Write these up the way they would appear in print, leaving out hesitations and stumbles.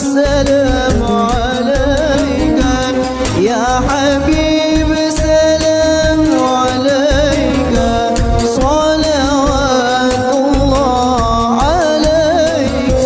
السلام عليك يا حبيب سلام عليك صلوات الله عليك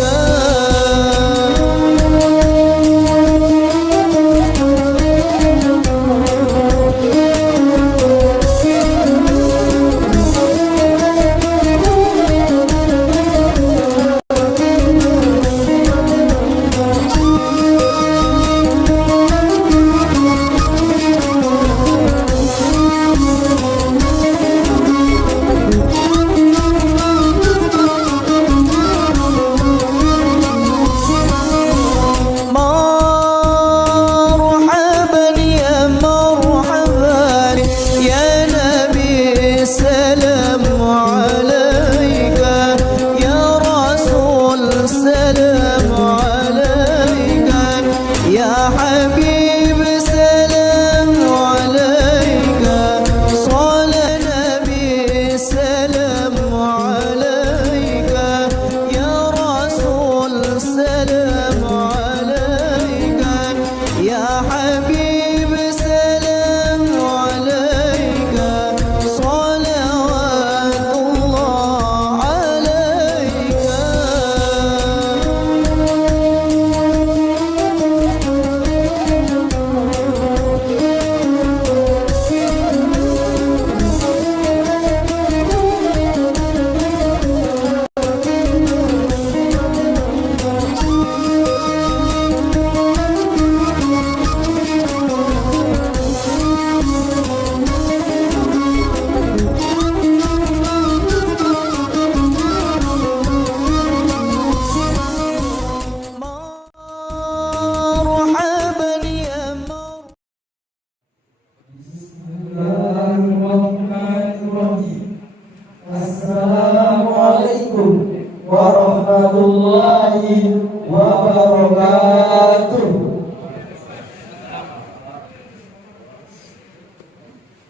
Assalamualaikum warahmatullahi wabarakatuh.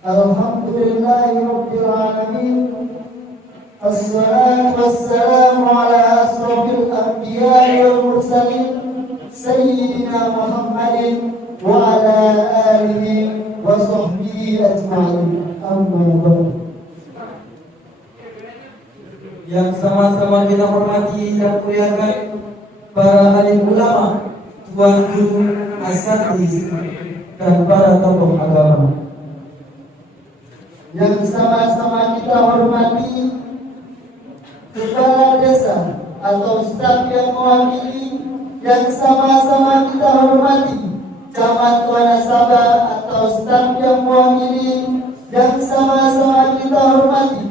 Alhamdulillahirabbil alamin. Assalatu wassalamu ala asrofil anbiya'i wal mursalin sayyidina Muhammadin wa ala alihi wa sahbihi ajma'in. Amma ba'du. Yang sama-sama kita hormati dan muliakan para alim ulama, tuan guru, asatidz, dan para tokoh agama. Yang sama-sama kita hormati kepala desa atau staf yang mewakili, yang sama-sama kita hormati camat wanasaba atau staf yang mewakili, yang sama-sama kita hormati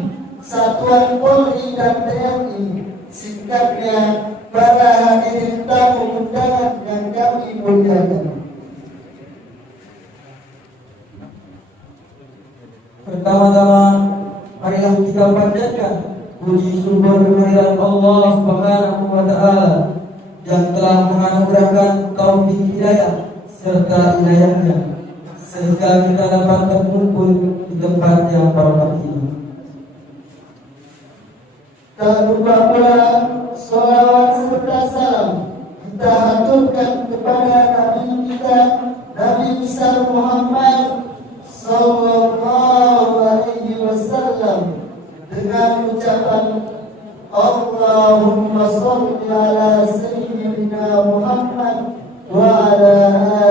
Satuan Polri dan TNI, singkatnya para hadirin tamu undangan yang kami muliakan. Pertama-tama, marilah kita panjatkan puji syukur kehadirat Allah Subhanahu wa Ta'ala yang telah menganugerahkan taufik hidayah serta inayahnya sehingga kita dapat berkumpul di tempat yang barokah ini. Tak lupa pula salawat serta salam kita haturkan kepada Nabi kita, Nabi besar Muhammad sallallahu alaihi wasallam dengan ucapan Allahumma sholli ala sayyidina Muhammad wa ala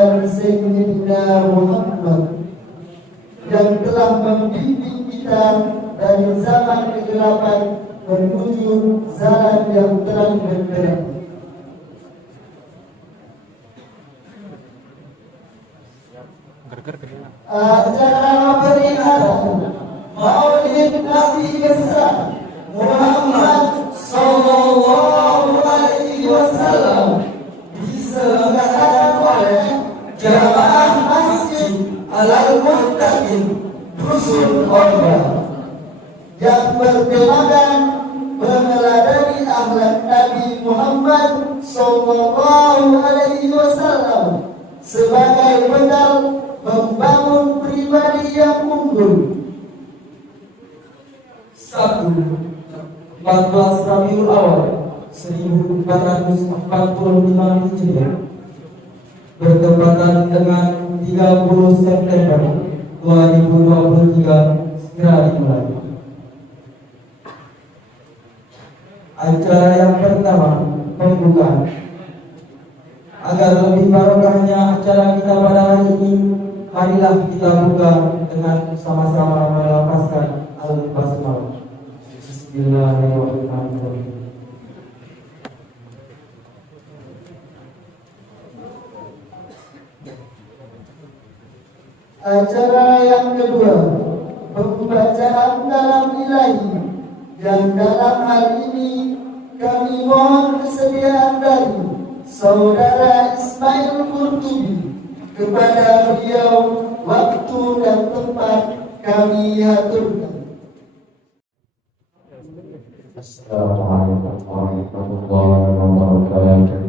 ali sayyidina Muhammad, yang telah membimbing kita dari zaman kegelapan menuju jalan yang terang benderang. Acara peringatan Maulid Nabi besar Muhammad sallallahu alaihi wasallam diselenggarakan oleh Jamaah Masjid Al-Muttaqin Dusun Ombak yang bertemakan meneladani akhlak Nabi Muhammad sallallahu alaihi wasallam sebagai bekal membangun pribadi yang unggul. Sabtu 14 Rabiul Awal 1445 Hijriah bertepatan dengan 30 September 2023 segera dimulai. Acara yang pertama, pembukaan. Agar lebih barokahnya acara kita pada hari ini, marilah kita buka dengan sama-sama melafazkan al-basmalah. Bismillahirrahmanirrahim. Acara yang kedua, pembacaan kalam ilahi, yang dalam hal ini kami mohon kesediaan dari Saudara Ismail Qurtubi. Kepada beliau waktu dan tempat kami aturkan. Assalamualaikum warahmatullahi wabarakatuh.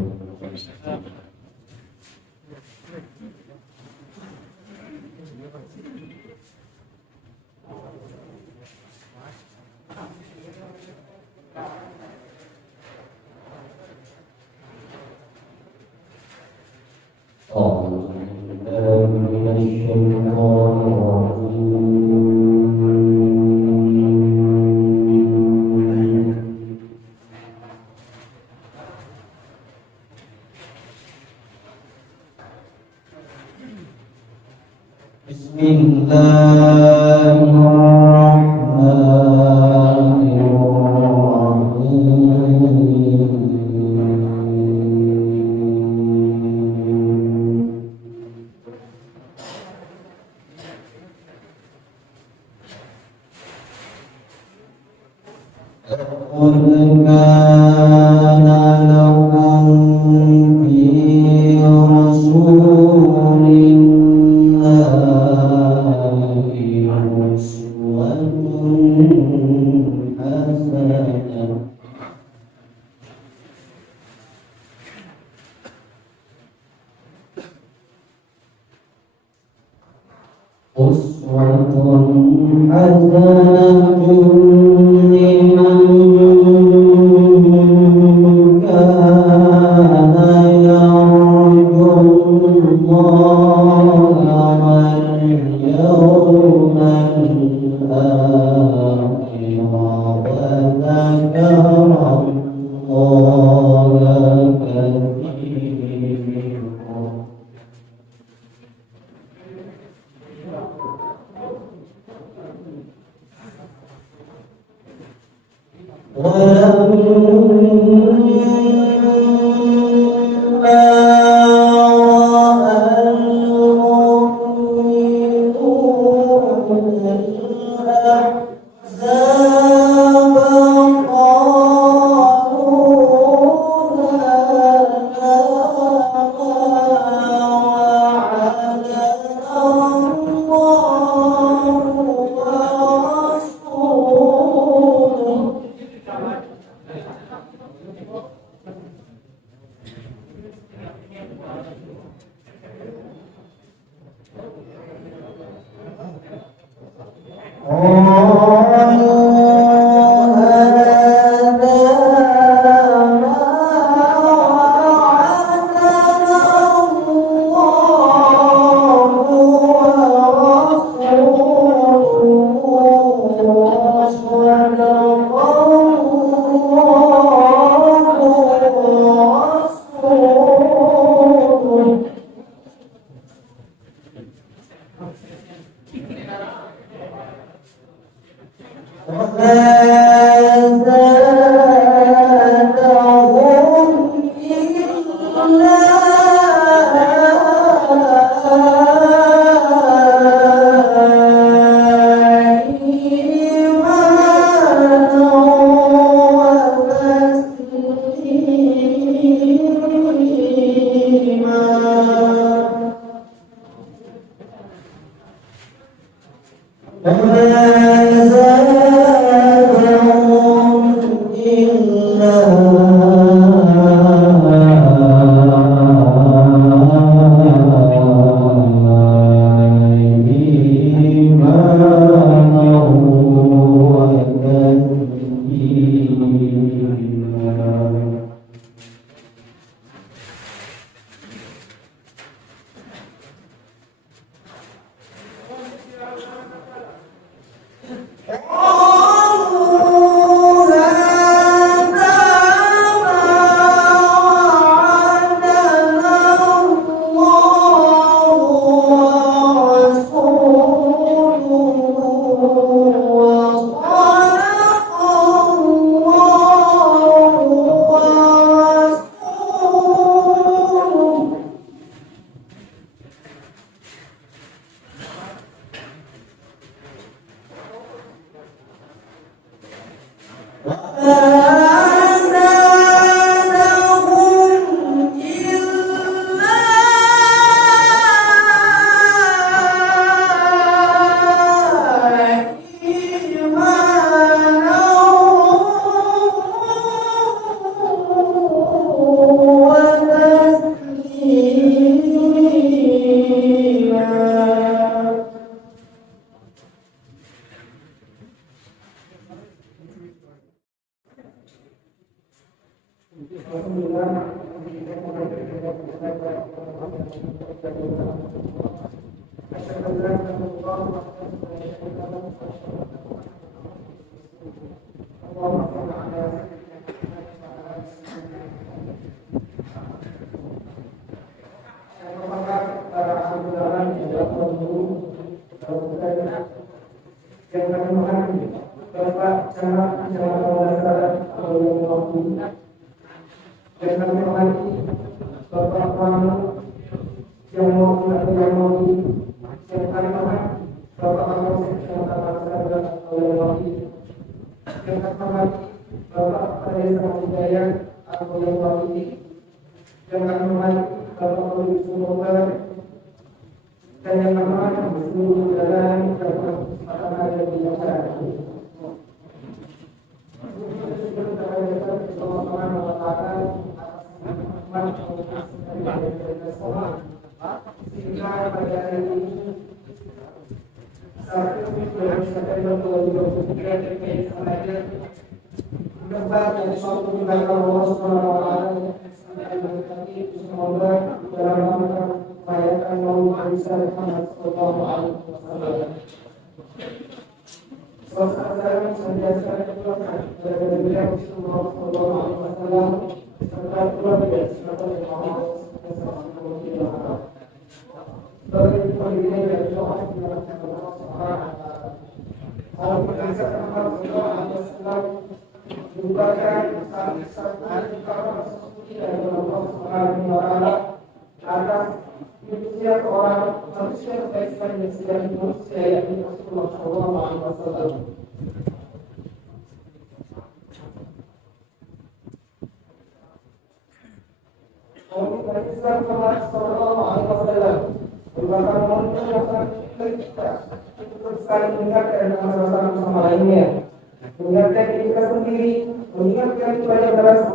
mengingatkan diri kita sendiri, mengingatkan kepada generasi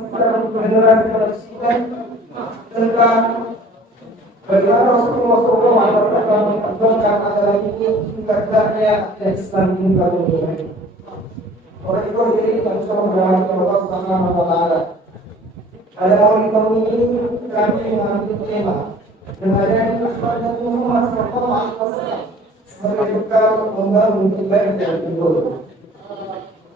tentang bagaimana Rasulullah SAW memperjuangkan agama ini hingga tidaknya dan Islam ini baru ini. Oleh itu jadi kita bisa menghormati Allah Subhanahu wa Ta'ala. Pada malam ini kami mengambil tema dengan adanya akhlak Muhammad SAW sebagai bekal membangun ibadah yang timbul.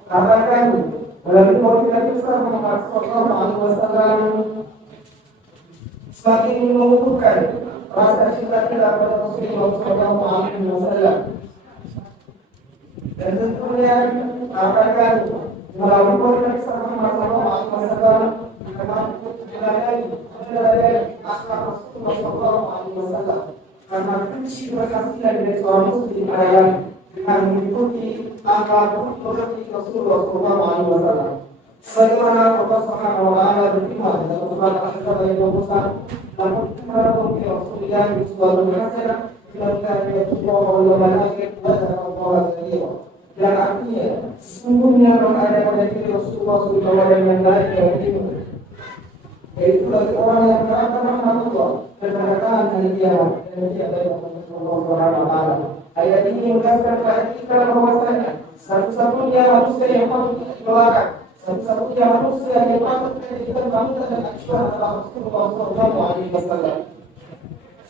Karena kami melalui motivasi besar Muhammad SAW semakin mengukuhkan rasa cinta kita pada Rasulullah SAW. Dan tentunya akan melalui motivasi besar Muhammad SAW kita mampu meneladani akhlak Rasulullah SAW. Karena kunci keberhasilan dari seorang muslim adalah dengan mengikuti akhlak Rasulullah SAW. Sebagaimana Allah Subhanahu wa Ta'ala berfirman dalam surat Al-Ahzab ayat 21, "Lamun kuntum fi Rasulillah uswatun hasanah liman kana yarjullah wal yawmal akhir wa dzakara Allah katsira." Yang artinya sesungguhnya kalau ada pada diri Rasulullah SAW yang baik dan ilmu, yaitu bagi orang yang mengharapkan rahmat Allah dan keberkahan hari kiamat dan dia dari Allah Subhanahu wa Ta'ala. Ayat ini menjelaskan kepada kita bahwasanya satu-satunya manusia yang patut kita doakan, satu-satunya manusia yang patut kita banggakan dan acuan adalah Rasulullah SAW.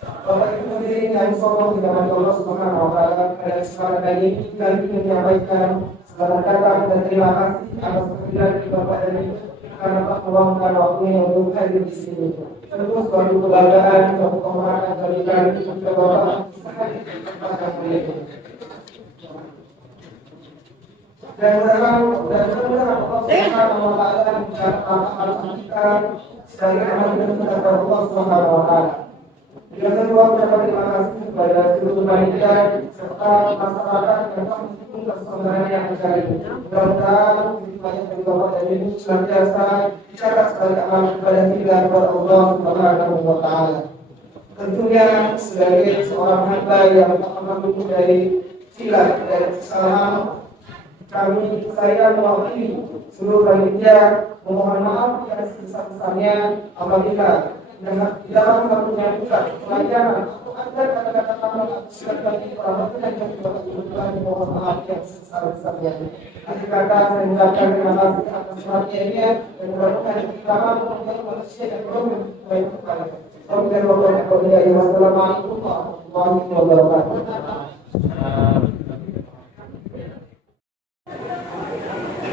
Bapak Ibu hadirin yang disorong di dalam Allah Subhanahu wa Ta'ala, pada kesempatan kali ini kami ingin menyampaikan segala kata dan terima kasih atas kehadiran Bapak dan Ibu karena Pak meluangkan waktunya untuk hadir di sini. Tentu suatu kebanggaan, suatu kehormatan bagi kami juga Bapak hadir di kesempatan kali ini. Dan mudah-mudahan Allah Subhanahu wa Ta'ala mencatat amal kita sebagai amal yang kepada Allah Subhanahu wa Ta'ala. Yang kedua, mengucapkan terima kasih kepada seluruh panitia serta masyarakat yang telah mendukung keselamatan acara ini. Mudah-mudahan banyak dari Bapak dan Ibu senantiasa dicatat sebagai amal kepada kita kepada Allah Subhanahu wa Ta'ala. Tentunya sebagai seorang hamba yang tak mendukung dari silap dan kesalahan, saya mewakili seluruh panitia memohon maaf yang sebesar-besarnya apabila di dalam menyampaikan pelajaran atau ada kata-kata tambahan silakan diperhatikan dan juga kebetulan mohon maaf yang sebesar-besarnya. Akhir kata saya mengucapkan terima kasih atas perhatiannya dan mudah-mudahan kita mampu menjadi manusia yang berguna baik kepada Wassalamualaikum warahmatullahi wabarakatuh.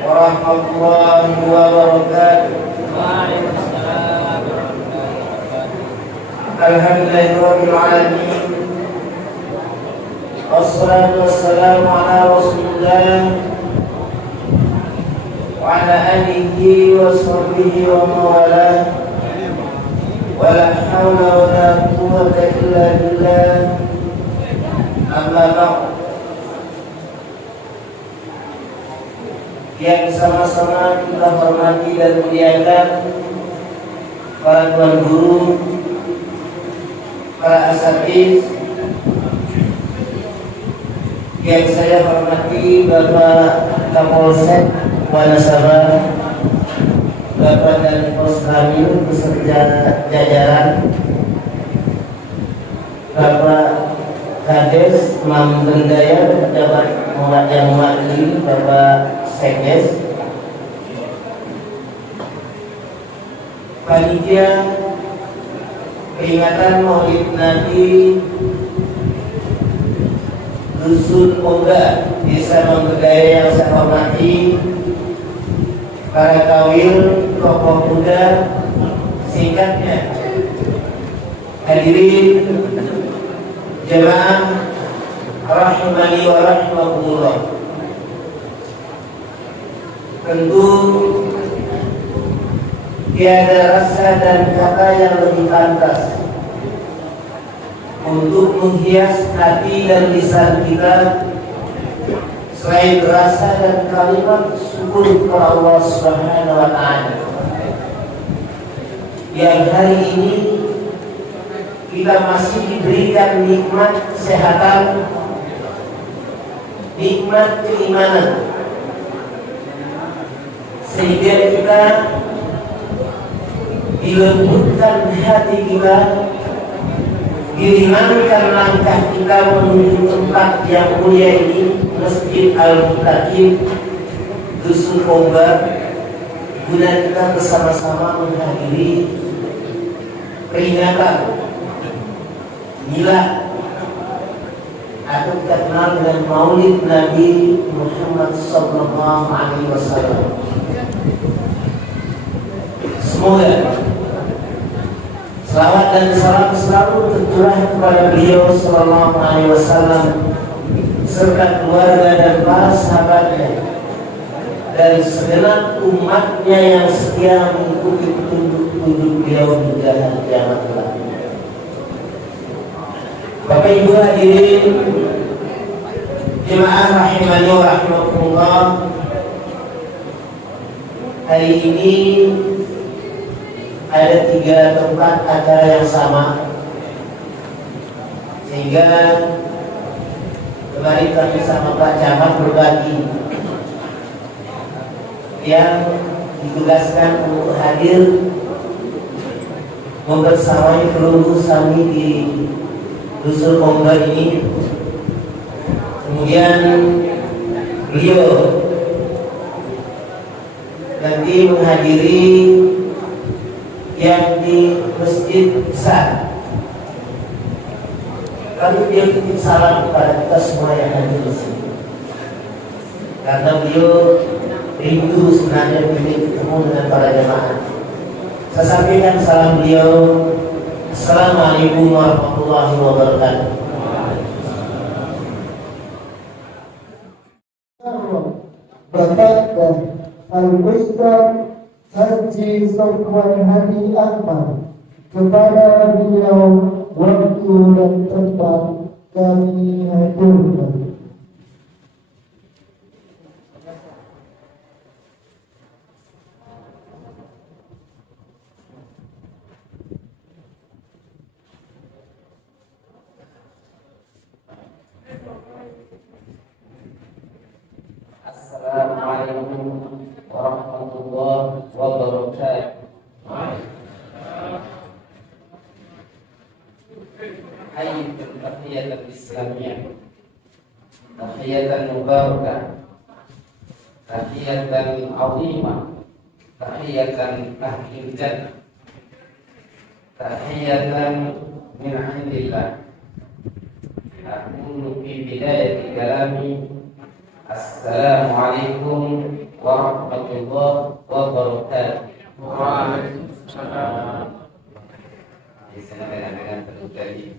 Warahmatullahi wabarakatuh. Alhamdulillahirabbil alamin. Wassalatu wassalamu ala Rasulillah wa ala alihi wa sahbihi wa mawalah. Wala haula wala quwwata illa billah. Amma ba'd. Yang sama-sama kita hormati dan muliakan para tuan guru, para asatidz, yang saya hormati Bapak Kapolsek Wanasaba, Bapak dan Posramil beserta jajaran, Bapak Kades, Mam Bendaya, pejabat yang mewakili Bapak Sekdes, panitia peringatan Maulid Nabi Dusun Oga, Desa Manggedaya yang saya hormati, para kawil, tokoh muda, singkatnya hadirin jemaah rahimani wa rahimakumullah. Tentu tiada rasa dan kata yang lebih pantas untuk menghias hati dan lisan kita selain rasa dan kalimat syukur kepada Allah Subhanahu wa taala. Yang hari ini kita masih diberikan nikmat kesehatan, nikmat keimanan, sehingga kita dilembutkan hati kita, diringankan langkah kita menuju tempat yang mulia ini, Masjid Al-Muttaqin Dusun Oga, guna kita bersama-sama menghadiri peringatan milad atau kita kenal dengan Maulid Nabi Muhammad sallallahu alaihi wasallam. Semoga selawat dan salam selalu tercurah kepada beliau sallallahu alaihi wasallam serta keluarga dan para sahabatnya dan segenap umatnya yang setia mengikuti petunjuk-petunjuk beliau hingga hari kiamat kelak. Bapak Ibu hadirin jemaah rahimani wa rahimakumullah, hari ini ada 3 tempat acara yang sama, sehingga kemarin kami sama Pak Camat berbagi yang ditugaskan untuk hadir membersamai perunggu kami di Dusun Oga ini. Kemudian beliau nanti menghadiri yang di Masjid Besar. Kami dia titip salam kepada kita semua yang hadir di sini, karena beliau rindu sebenarnya ingin ketemu dengan para jemaah. Saya sampaikan salam beliau. Assalamualaikum warahmatullahi wabarakatuh. Bapak dan Al-Ustaz Haji Sofwan Hadi Ahmad, kepada beliau waktu dan tempat kami haturkan. Assalamualaikum warahmatullahi wabarakatuh. Hayyul tahiyatan islamiyah, tahiyatan mubarakah, tahiyatan azimah, tahiyatan ahlil jannah. tahiyatan min indillah. Aqulu fi bidayati kalami assalamualaikum warahmatullahi wabarakatuh. Waalaikumsalam. Di sana dengan terjadi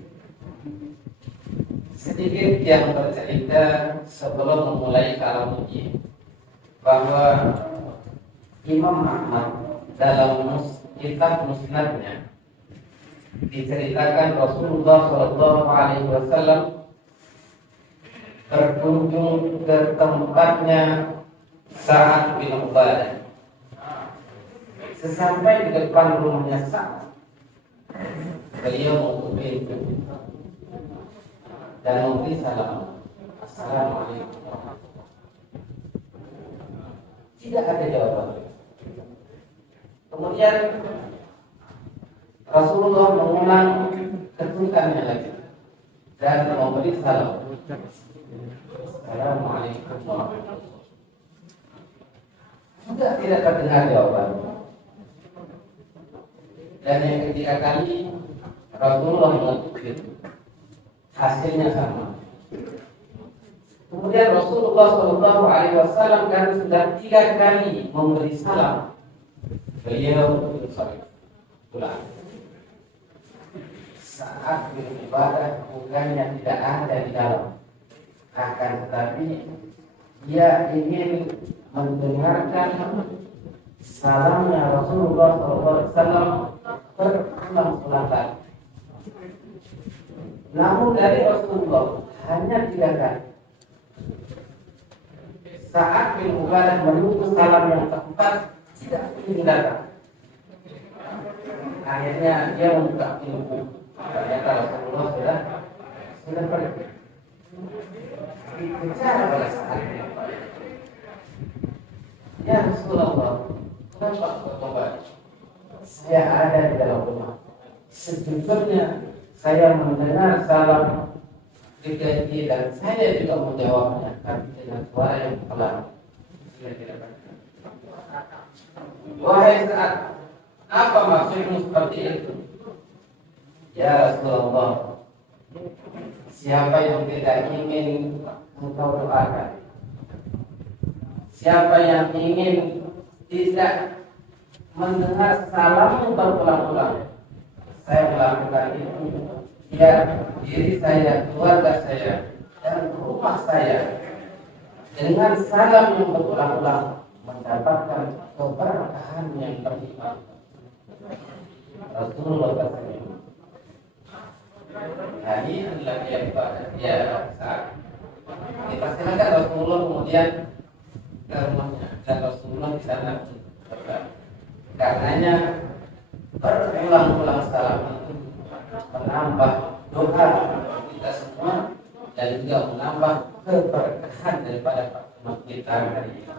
sedikit yang bercerita sebelum memulai kalam ini, bahwa Imam Ahmad dalam kitab musnadnya diceritakan Rasulullah SAW berkunjung ke tempatnya Sa'ad bin Ubadah. Sesampai di depan rumahnya Sa'ad, beliau membuka pintu dan memberi salam, assalamualaikum. Tidak ada jawaban. Kemudian Rasulullah mengulang ketukannya lagi dan memberi salam, assalamualaikum warahmatullahi wabarakatuh. Juga tidak terdengar jawaban. Dan yang ketiga kali Rasulullah mengetuk itu, hasilnya sama. Kemudian Rasulullah SAW kan sudah 3 kali memberi salam, beliau pulang. Saat beribadah bukannya tidak ada di dalam, akan tetapi dia ingin mendengarkan salamnya Rasulullah SAW berulang-ulang kali. Namun dari Rasulullah hanya 3 kali. Saat bin Ubadah menunggu salam yang keempat, tidak ingin datang. Akhirnya dia membuka pintu. Ternyata Rasulullah sudah pergi. Bicara pada saat ini, ya Rasulullah, kenapa kau kembali? Saya ada di dalam rumah. Sejujurnya saya mendengar salam diganti dan saya juga menjawabnya, tapi dengan suara yang pelan. Wahai Sa'ad, apa maksudmu seperti itu? Ya Rasulullah, siapa yang tidak ingin engkau doakan? Siapa yang ingin tidak mendengar salammu berulang-ulang? Saya melakukan itu, ya diri saya, keluarga saya, dan rumah saya dengan salam yang berulang-ulang mendapatkan keberkahan yang berlimpah. Rasulullah berkata, ini adalah dia ibadah dia saat dipastikan Rasulullah kemudian ke rumahnya dan Rasulullah di sana karenanya berulang-ulang salam itu menambah doa kita semua dan juga menambah keberkahan daripada umat kita hari ini.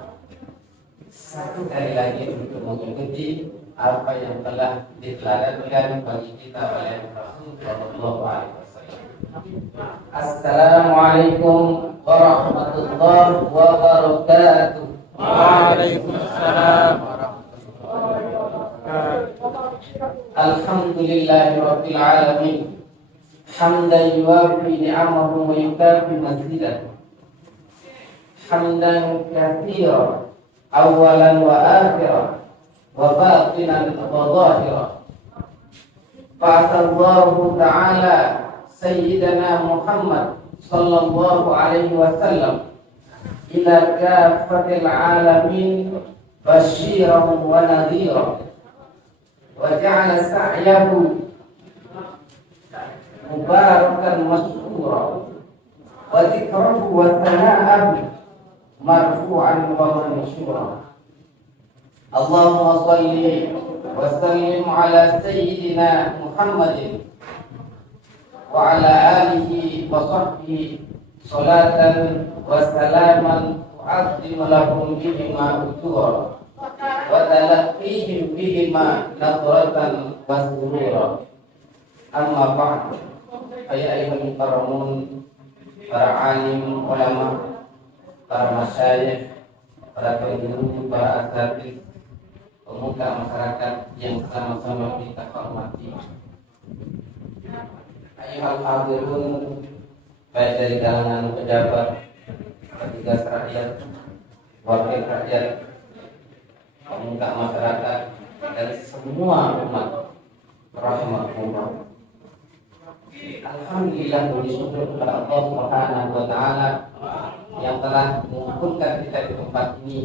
Satu kali lagi untuk mengikuti apa yang telah diteladankan bagi kita oleh Rasul Sallallahu Alaihi Wasallam. Assalamualaikum warahmatullahi wabarakatuh. Waalaikumsalam warahmatullahi wabarakatuh. Alhamdulillahirabbil alamin. Hamdan yuwafi ni'amahu wa yukafi mazidah. Hamdan katsiran awalan wa akhiran wa batinan wa zahiran. Ba'athallahu ta'ala sayyidana Muhammad sallallahu alaihi wasallam ila kafatil alamin basyiran wa nadhiran wa ja'ala sa'yahu mubarakan masyura wa dhikrahu wa thana'ahu marfu'an wa mansyura. Allahumma salli wa sallim ala sayyidina Muhammadin wa ala alihi wa sahbihi salatan wa salaman tu'azzimu lahum bihima ujura wa talaqqihim bihima nadratan wa surura. Amma ba'd. Ya ayyuhal mukarramun, para alim ulama, para masyayikh, para penduduk, para asatidz, pemuka masyarakat yang sama-sama kita hormati. Ayyuhal hadirun, baik dari kalangan pejabat, petugas rakyat, wakil rakyat, pemuka masyarakat, dan semua umat rahmatullah. Alhamdulillah, puji syukur kepada Allah Subhanahu wa taala yang telah mengumpulkan kita di tempat ini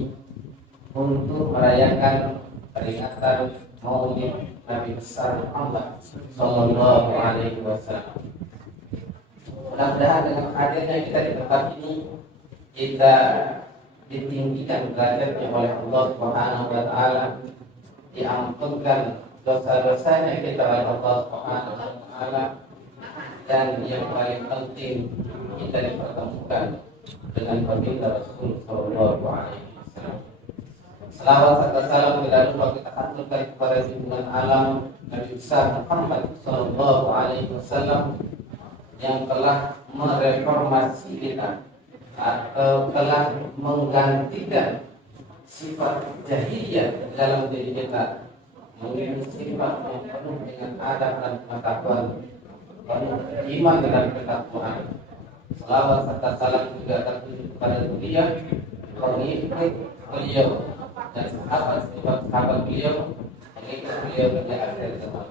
untuk merayakan peringatan Maulid Nabi besar Muhammad sallallahu alaihi wasallam. Mudah-mudahan dengan hadirnya kita di tempat ini, kita ditinggikan derajatnya oleh Allah Subhanahu wa taala, diampunkan dosa-dosanya kita oleh Allah Subhanahu wa taala, dan yang paling penting kita dipertemukan dengan baginda Rasul sallallahu alaihi wasallam. Selawat serta salam tidak lupa kita haturkan kepada junjungan alam Nabi besar Muhammad sallallahu alaihi wasallam yang telah mereformasi kita atau telah menggantikan sifat jahiliyah dalam diri kita menjadi sifat yang penuh dengan adab dan pengetahuan, penuh iman dan ketakwaan. Selawat serta salam juga tertuju kepada beliau, pengikut beliau dan sahabat beliau, pengikut beliau hingga akhir zaman.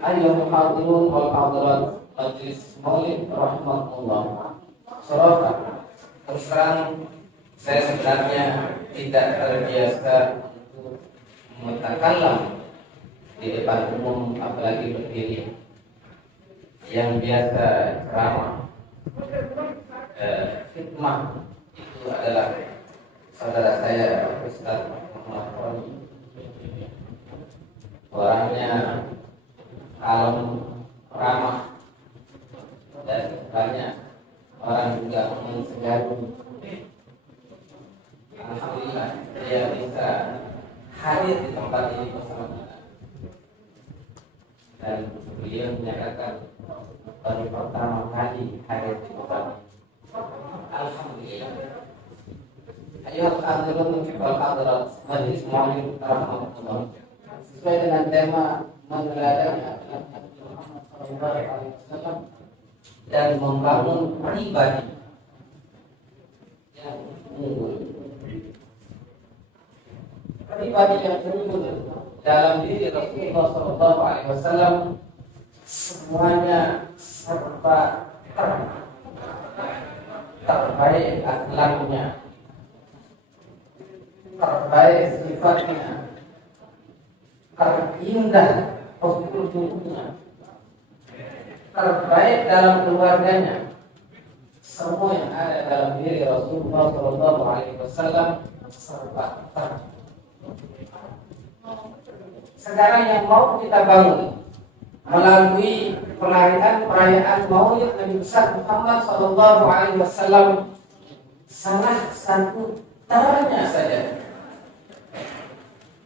Ayyuhal hadirun wal hadirat majlis Maulid rahmatullah. Surah, terus terang saya sebenarnya tidak terbiasa untuk mutakallam di depan umum, apalagi berdiri. Yang biasa ceramah, khidmah itu adalah saudara saya Ustaz Muhammad Roni. Orangnya kalem, ramah, dan banyak orang juga mensejaru. Alhamdulillah dia bisa hadir di tempat ini bersama kita, dan beliau menyatakan baru pertama kali hadir di tempat ini. Alhamdulillah. Ayyuhal hadirun wal hadirat majlis Maulid rahmatullah. Sesuai dengan tema meneladani akhlak Nabi Muhammad sallallahu alaihi wasallam dan membangun pribadi yang unggul. Pribadi yang unggul dalam diri Rasulullah sallallahu alaihi wasallam semuanya serba terbaik akhlaknya, terbaik sifatnya, terindah posturnya, terbaik dalam keluarganya. Semua yang ada dalam diri Rasulullah sallallahu alaihi wasallam serba terbaik. Sekarang yang mau kita bangun melalui perayaan Maulid Nabi besar Muhammad sallallahu alaihi wasallam, salah satu caranya saja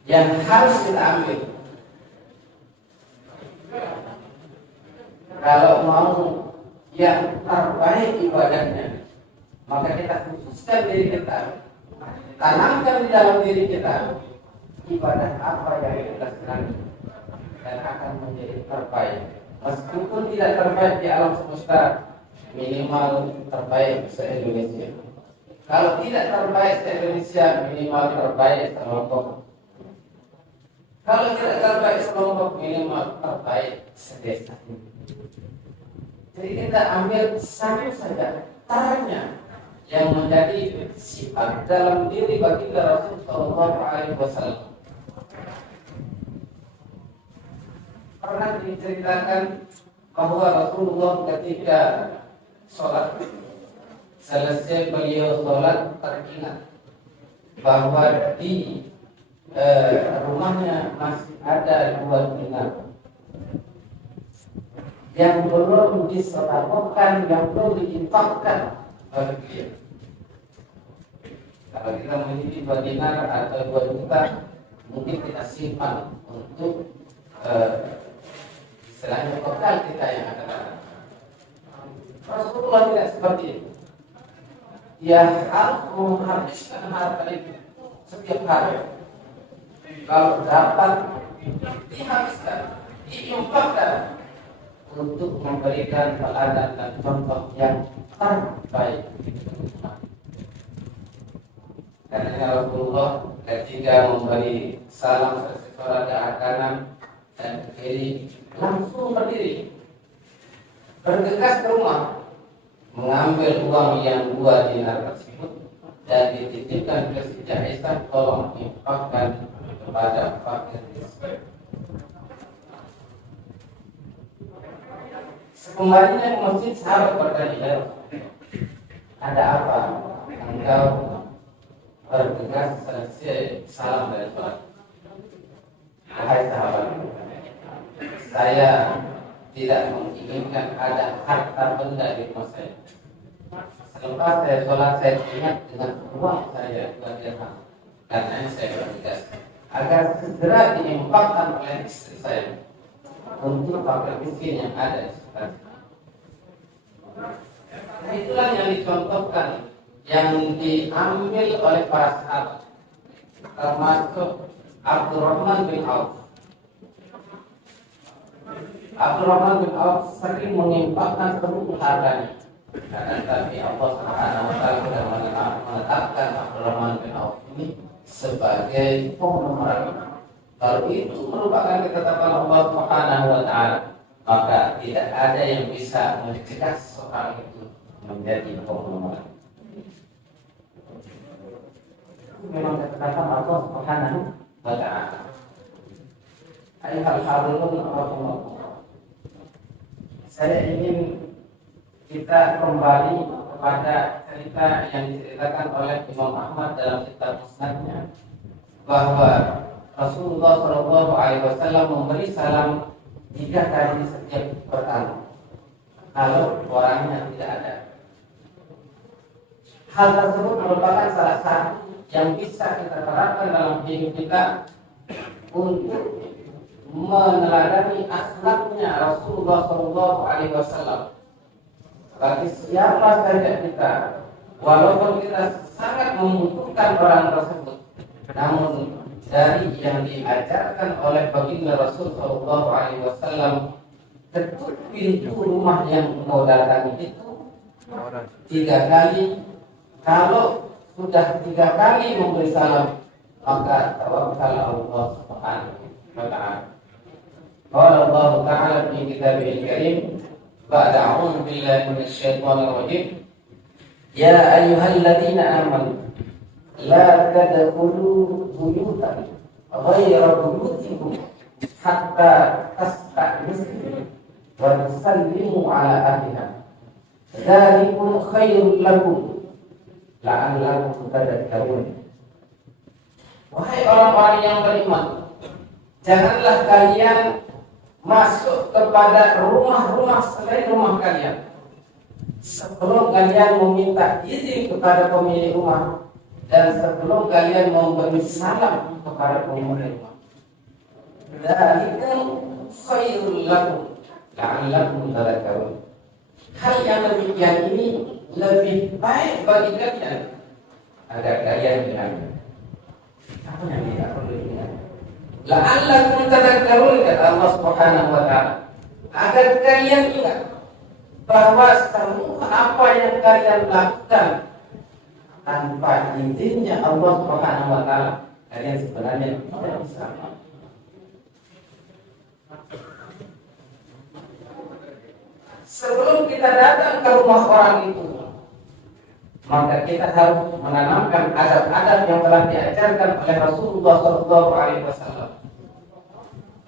yang harus kita ambil. Kalau mau yang terbaik ibadahnya, maka kita khususkan diri kita, tanamkan di dalam diri kita ibadah apa yang kita senangi dan akan menjadi terbaik. Meskipun tidak terbaik di alam semesta, minimal terbaik se-Indonesia. Kalau tidak terbaik se-Indonesia, minimal terbaik se-Lombok. Kalau tidak terbaik se-Lombok, minimal terbaik se-desa. Jadi kita ambil satu saja caranya yang menjadi sifat dalam diri baginda Rasul sallallahu alaihi wasallam. Pernah diceritakan bahwa Rasulullah ketika sholat, selesai beliau sholat, teringat bahwa di rumahnya masih ada 2 dinar yang belum disedekahkan, yang belum diinfakkan oleh dia. Kalau kita memiliki 2 dinar atau 2 juta, mungkin kita simpan untuk istilahnya bekal kita yang akan datang. Rasulullah tidak seperti itu. Dia harus menghabiskan harta itu setiap hari. Kalau dapat, dihabiskan, diinfakkan untuk memberikan teladan dan contoh yang terbaik. Karena Rasulullah ketika memberi salam seseorang ke arah kanan dan ke kiri langsung berdiri, bergegas ke rumah, mengambil uang yang 2 dinar tersebut dan dititipkan ke Siti Aisyah, tolong infakkan kepada fakir miskin. Sekembalinya ke masjid, sahabat bertanya, ada apa engkau bergegas selesai salam dari sholat? Wahai sahabat, saya tidak menginginkan ada harta benda di rumah saya. Selepas saya sholat, saya ingat dengan uang saya 2 dirham. Karena saya bergegas agar segera diinfakkan oleh istri saya untuk fakir miskin yang ada di sekitar. Nah, itulah yang dicontohkan, yang diambil oleh para sahabat, termasuk Abdurrahman bin Auf. Abdurrahman bin Auf sering menginfakkan seluruh hartanya. Karena tapi Allah Subhanahu wa taala sudah menetapkan Abdurrahman bin Auf ini sebagai pemeran. Kalau itu merupakan ketetapan Allah Subhanahu wa taala, maka tidak ada yang bisa mencegah seorang itu menjadi pemeran. Memang ketetapan Allah Subhanahu wa taala. Ayuhal hadirin rahimakumullah. Saya ingin kita kembali kepada cerita yang diceritakan oleh Imam Ahmad dalam kitab Musnadnya, bahwa Rasulullah SAW memberi salam 3 kali setiap pertama kalau orangnya tidak ada. Hal tersebut merupakan salah satu yang bisa kita terapkan dalam hidup kita untuk meneladani akhlaknya Rasulullah SAW. Bagi siapa saja kita, walaupun kita sangat membutuhkan orang tersebut, namun dari yang diajarkan oleh baginda Rasul SAW, ketuk pintu rumah yang mau datang itu 3 kali. Kalau sudah 3 kali memberi salam, maka tawakkal Allah Subhanahu wa taala. Qala Allah Ta'ala fi kitabihil karim ba'da a'udzu billahi minasyaitonir rajim, ya ayyuhalladzina amanu la tadkhulu buyutan ghayra buyutikum hatta tasta'nisu wa tusallimu ala ahliha dzalikum khairul lakum la'allakum tadhakkarun. Wahai orang-orang yang beriman, janganlah kalian masuk kepada rumah-rumah selain rumah kalian sebelum kalian meminta izin kepada pemilik rumah dan sebelum kalian memberi salam kepada pemilik rumah. Dzalikum khairul lakum la'allakum tadhakkarun. Hal yang demikian ini lebih baik bagi kalian agar kalian ingat. Apa yang tidak perlu diingat? La'allakum tadhakkarun, kata Allah Subhanahu wa taala, agar kalian ingat bahwa semua apa yang kalian lakukan tanpa izinnya Allah Subhanahu wa taala, kalian sebenarnya tidak bisa. Sebelum kita datang ke rumah orang itu, maka kita harus menanamkan adab-adab yang telah diajarkan oleh Rasulullah SAW.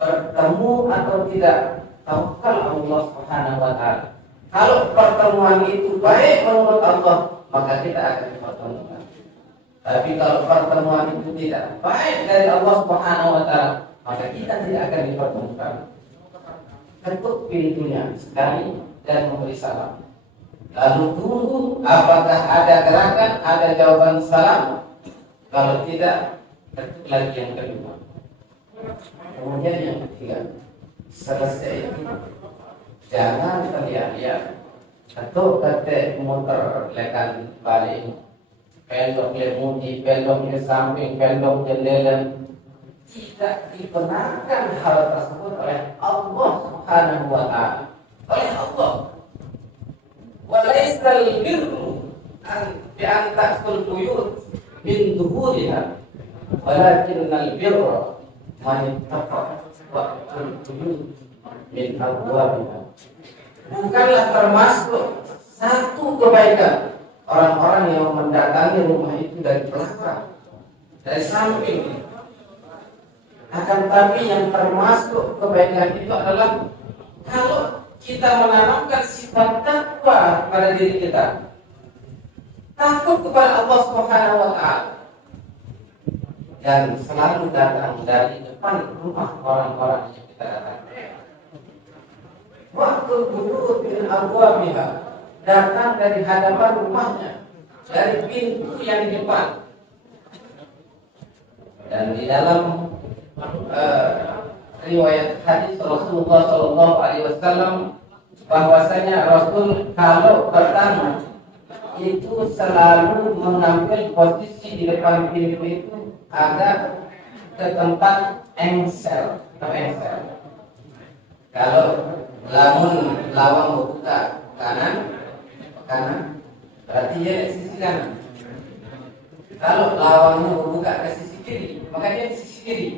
Bertemu atau tidak, tawakal Allah Subhanahu wa taala. Kalau pertemuan itu baik menurut Allah, maka kita akan dipertemukan. Tapi kalau pertemuan itu tidak baik dari Allah Subhanahu wa taala, maka kita tidak akan dipertemukan. Ketuk pintunya sekali dan memberi salam. Lalu tunggu apakah ada gerakan, ada jawaban salam. Kalau tidak, ketuk lagi yang kedua. Kemudian yang ketiga, selesai itu jangan teriak-teriak. Ketuk ketik muter lekan balik, pendok le mundi, pendok le samping, pendok jendela. tidak dibenarkan hal tersebut oleh Allah Subhanahu wa taala. Oleh Allah. Walaisal birru bi an ta'tul buyut min duhuriha walakinnal birra man ittaqa wa buyut min abwabiha. Bukanlah termasuk satu kebaikan orang-orang yang mendatangi rumah itu dari belakang, dari samping. Akan tapi yang termasuk kebaikan itu adalah kalau kita menanamkan sifat takwa pada diri kita, takut kepada Allah Subhanahu wa taala, dan selalu datang dari depan rumah orang-orang yang kita datangi. Waktu buyut min abwabiha, datang dari hadapan rumahnya, dari pintu yang di depan. Dan di dalam riwayat hadis Rasulullah Shallallahu Alaihi Wasallam bahwasanya Rasul kalau pertama itu selalu mengambil posisi di depan pintu itu agar ke tempat engsel atau engsel. Kalau lawang membuka kanan berarti dia di sisi kanan. Kalau lawangnya membuka ke sisi kiri, maka dia di sisi kiri.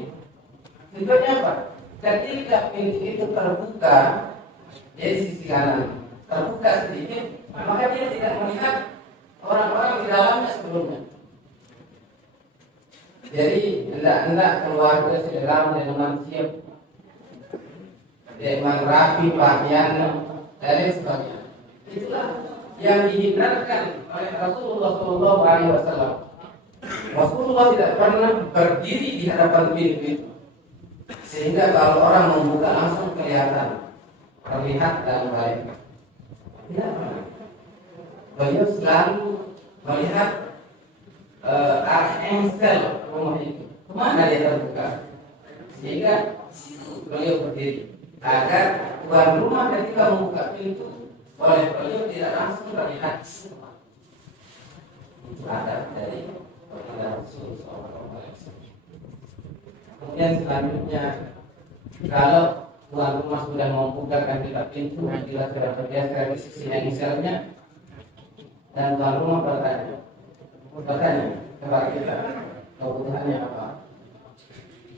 Tujuannya apa? Ketika pintu itu terbuka, dia di sisi kanan, terbuka sedikit, maka dia tidak melihat orang-orang di dalamnya sebelumnya. Jadi hendak keluarga sederhana dengan siap, dengan rapi pakaiannya dan lain sebagainya. Itulah yang dihindarkan oleh Rasulullah Shallallahu Alaihi Wasallam. Rasulullah tidak pernah berdiri di hadapan pintu itu, sehingga kalau orang membuka langsung kelihatan, terlihat dan baik. Tidak pernah. Beliau selalu melihat arah engsel rumah itu, kemana dia terbuka, sehingga situ beliau berdiri agar tuan rumah ketika membuka pintu oleh beliau tidak langsung terlihat semua. Itu adab dari Rasulullah SAW. Kemudian selanjutnya, kalau tuan rumah sudah membukakan kita pintu, bila sudah bergeser di sisi engselnya, dan tuan rumah bertanya kepada kita kebutuhannya apa.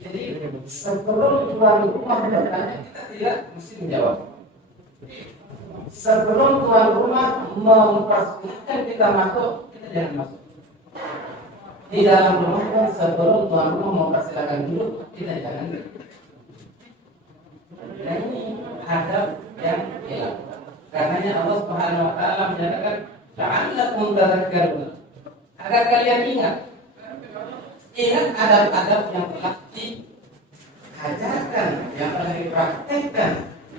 Jadi sebelum tuan rumah bertanya, kita tidak mesti menjawab. Sebelum tuan rumah mempersilahkan kita masuk, kita jangan masuk. Di dalam rumah kan sebelum tuan rumah mempersilahkan duduk, kita jangan duduk. Dan ini adab yang hilang. Karenanya Allah Subhanahu wa taala menyatakan la'allakum tadhakkarun, agar kalian ingat adab-adab yang telah diajarkan, yang telah dipraktekkan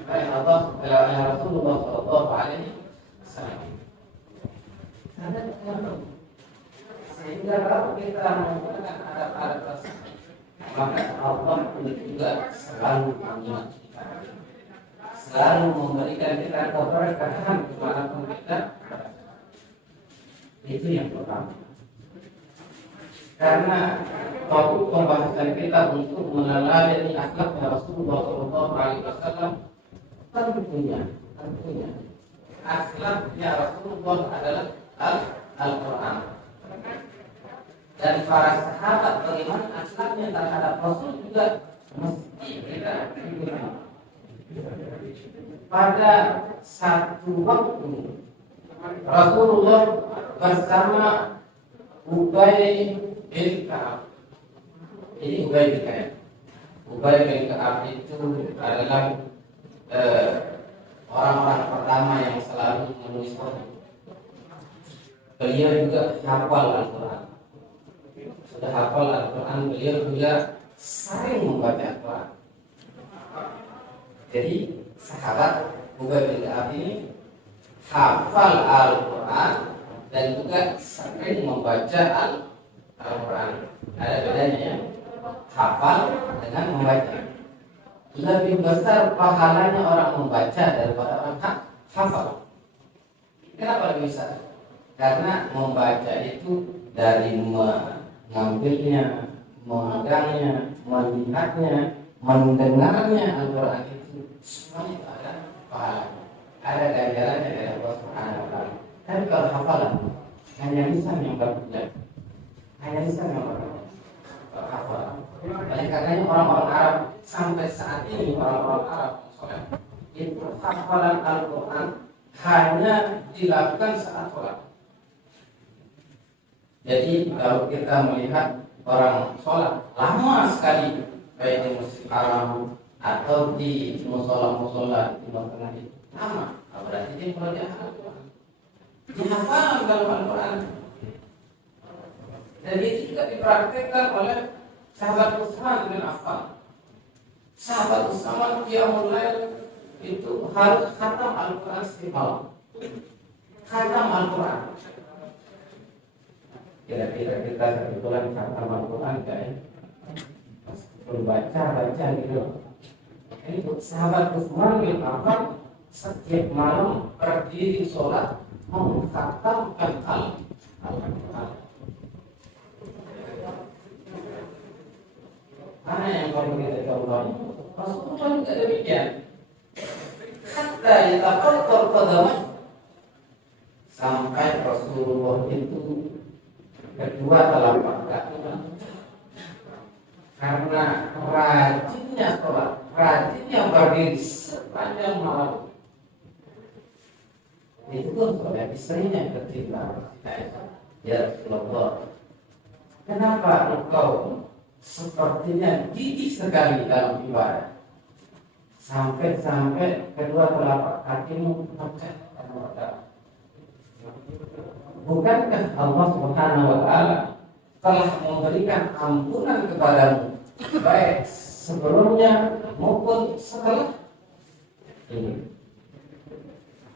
oleh Allah, oleh Rasulullah Shallallahu Alaihi Wasallam. Sehingga kalau kita menggunakan adab-adab tersebut, maka Allah juga selalu mengingat kita, selalu memberikan kita keberkahan kemanapun kita. Itu yang pertama. Karena topik pembahasan kita untuk meneladani akhlaknya Rasulullah Shallallahu Alaihi Wasallam, tentunya akhlaknya Rasulullah adalah Al-Quran. Dan para sahabat bagaimana akhlaknya terhadap Rasul juga mesti kita ikuti. Pada satu waktu Rasulullah bersama Ubay bin Ka'ab. Ini Ubay bin Ka'ab. Ubay bin Ka'ab itu adalah orang-orang pertama yang selalu menulis wahyu. Beliau juga hafal Al-Quran. Sudah hafal Al-Quran, beliau juga sering membaca Al-Quran. Jadi sahabat Ubay bin Ka'ab ini hafal Al-Quran dan juga sering membaca Al-Quran. Ada bedanya ya, hafal dengan membaca. Lebih besar pahalanya orang membaca daripada orang hafal. Kenapa bisa? Karena membaca itu dari mengambilnya, memegangnya, melihatnya, mendengarnya Al-Quran itu semuanya itu ada pahala, ada ganjarannya dari Allah Subhanahu wa Ta'ala. Tapi kalau hafalan hanya lisan yang berbeda, hanya lisan yang berbeda. Hafalan. Oleh karenanya orang-orang Arab sampai saat ini orang-orang Arab itu hafalan Al-Quran hanya dilakukan saat sholat. Jadi kalau kita melihat orang sholat lama sekali baik di Masjid Haram atau di musola-musola di Timur Tengah itu lama, berarti dia kalau dihafal dalam Al-Quran. Dan itu juga dipraktikkan oleh sahabat Utsman bin Affan. Sahabat Utsman dia mulai itu harus khatam Al-Quran setiap malam. Khatam Al-Quran. Kira-kira kita kebetulan khatam Al-Quran kayak baca gitu. Ini sahabat Utsman bin Affan setiap malam berdiri sholat mengkhatamkan Al-Quran. Mana yang paling kita contohnya? Rasulullah juga demikian. Hatta yataqattar qadamah, sampai Rasulullah itu kedua telapak kakinya karena rajinnya sholat, rajinnya berdiri sepanjang malam. Itu pun oleh istrinya ketika ya Rasulullah, kenapa engkau sepertinya gigih sekali dalam ibadah sampai kedua telapak kakimu pecah? Bukankah Allah Subhanahu wa Ta'ala telah memberikan ampunan kepadamu baik sebelumnya maupun setelah ini?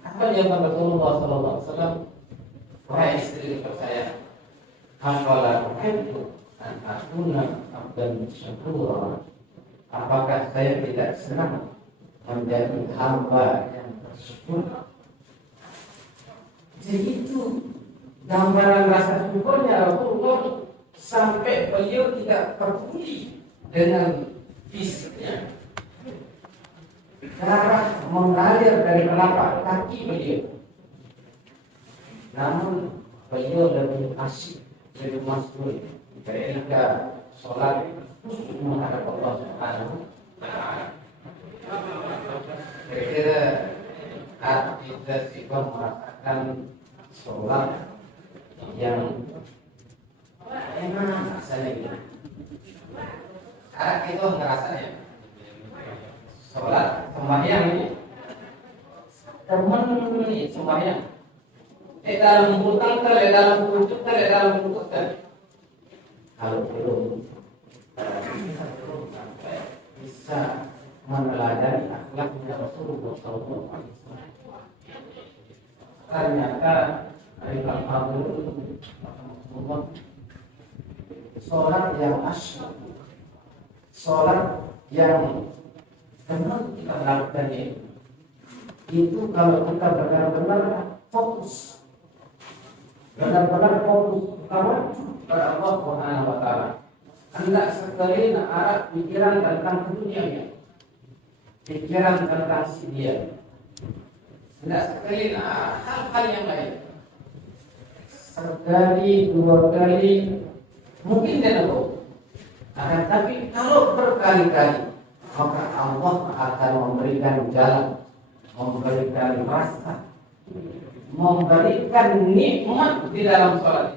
Apa jawaban Rasulullah sallallahu alaihi wasallam? Wahai istri saya, apalah itu an akuna abdan syakura, apakah saya tidak senang menjadi hamba yang bersyukur? Jadi itu gambaran rasa syukurnya Rasulullah sampai beliau tidak peduli dengan fisiknya. Darah mengalir dari telapak kaki beliau, namun beliau lebih asyik, lebih masuk ketika sholat menghadap Allah Subhanahu wa Ta'ala. Kira-kira kita juga merasakan sholat yang enak rasanya gitu. Sekarang itu ngerasanya sholat sembahyang ini teman ini sembahyang dalam hutang kali, dalam wujud kali, dalam wujud kali. Kalau belum bisa meneladani akhlaknya Rasulullah SAW, ternyata sholat yang asyik, sholat yang benar kita lakukan itu kalau kita benar-benar fokus, benar-benar fokus pada Allah Subhanahu wa Ta'ala. Hendak sekali arah pikiran tentang dunianya, pikiran tentang si dia, hendak sekali hal-hal yang lain. Sekali, dua kali mungkin tidak tahu, tapi kalau berkali-kali maka Allah akan memberikan jalan, memberikan rasa, memberikan nikmat di dalam sholat.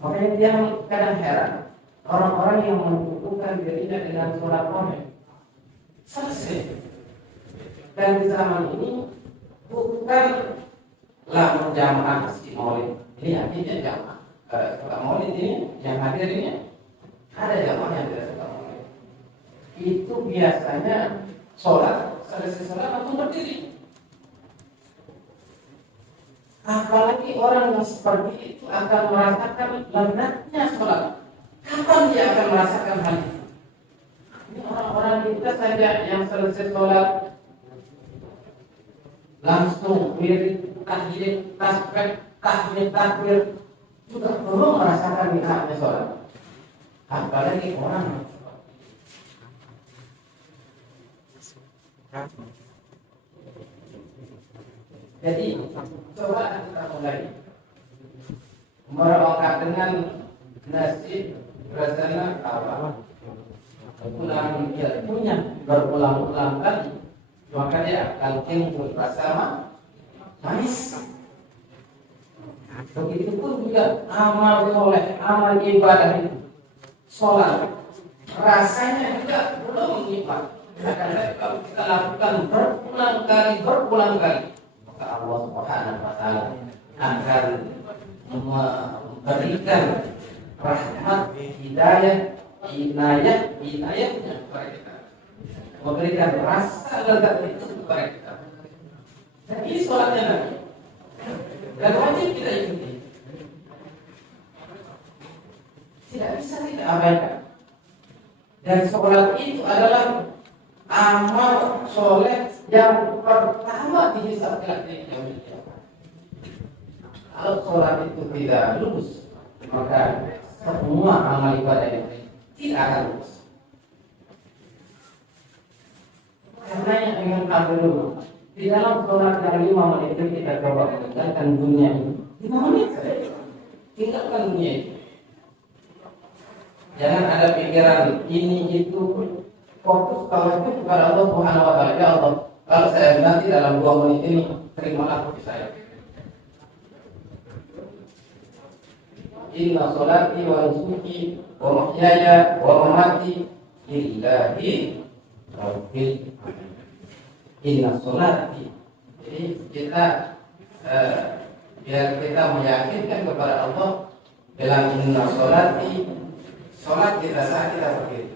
Makanya dia kadang heran orang-orang yang mencukupkan dirinya dengan sholat online selesai. Dan di zaman ini bukanlah menjamaah si maulid, ini artinya jamaah. Sholat maulid ini yang hadir ini ada jamaah yang tidak suka maulid. Itu biasanya sholat, selesai sholat langsung berdiri. Apalagi orang yang seperti itu akan merasakan lezatnya sholat. Kapan dia akan merasakan hal itu? Ini orang-orang kita saja yang selesai sholat langsung wirid, tahlil, tasbih, tahmid, takbir, juga belum merasakan nikmatnya sholat. Apalagi orang jadi coba kita mulai merawat dengan nasi rasanya apa? Ulang dia punya berulang-ulang kali, maka dia akan timbul rasa manis. Begitupun juga amal soleh, amal ibadah itu, sholat, rasanya juga belum nikmat. Karena kalau kita lakukan berulang kali, maka Allah Subhanahu Wa Taala akan memberikan rahmat, hidayah, inayahnya kepada kita, memberikan rasa lezat itu kepada kita. Dan ini sholatnya Nabi, dan wajib kita ikuti. Tidak bisa kita abaikan. Dan sholat itu adalah amal soleh yang pertama dihisab kelak di yaumil qiyamah. Kalau sholat itu tidak lulus, maka semua amal ibadah yang lain tidak akan lulus. Karena yang ingin tahu dulu, di dalam sholat yang 5 menit itu kita coba meninggalkan dunia ini. 5 menit saja, tinggalkan dunia ini. Jangan ada pikiran ini itu, fokus kalau itu kepada Allah Subhanahu Wa Taala. Ya Allah, kalau saya nanti dalam 2 menit ini terimalah hati saya. Inna sholati wa nusuki wa mahyaya wa mamati lillahi rabbil alamin. Inna sholati. Jadi kita biar kita meyakinkan kepada Allah, bilang inna sholati, sholat kita saat kita berdiri,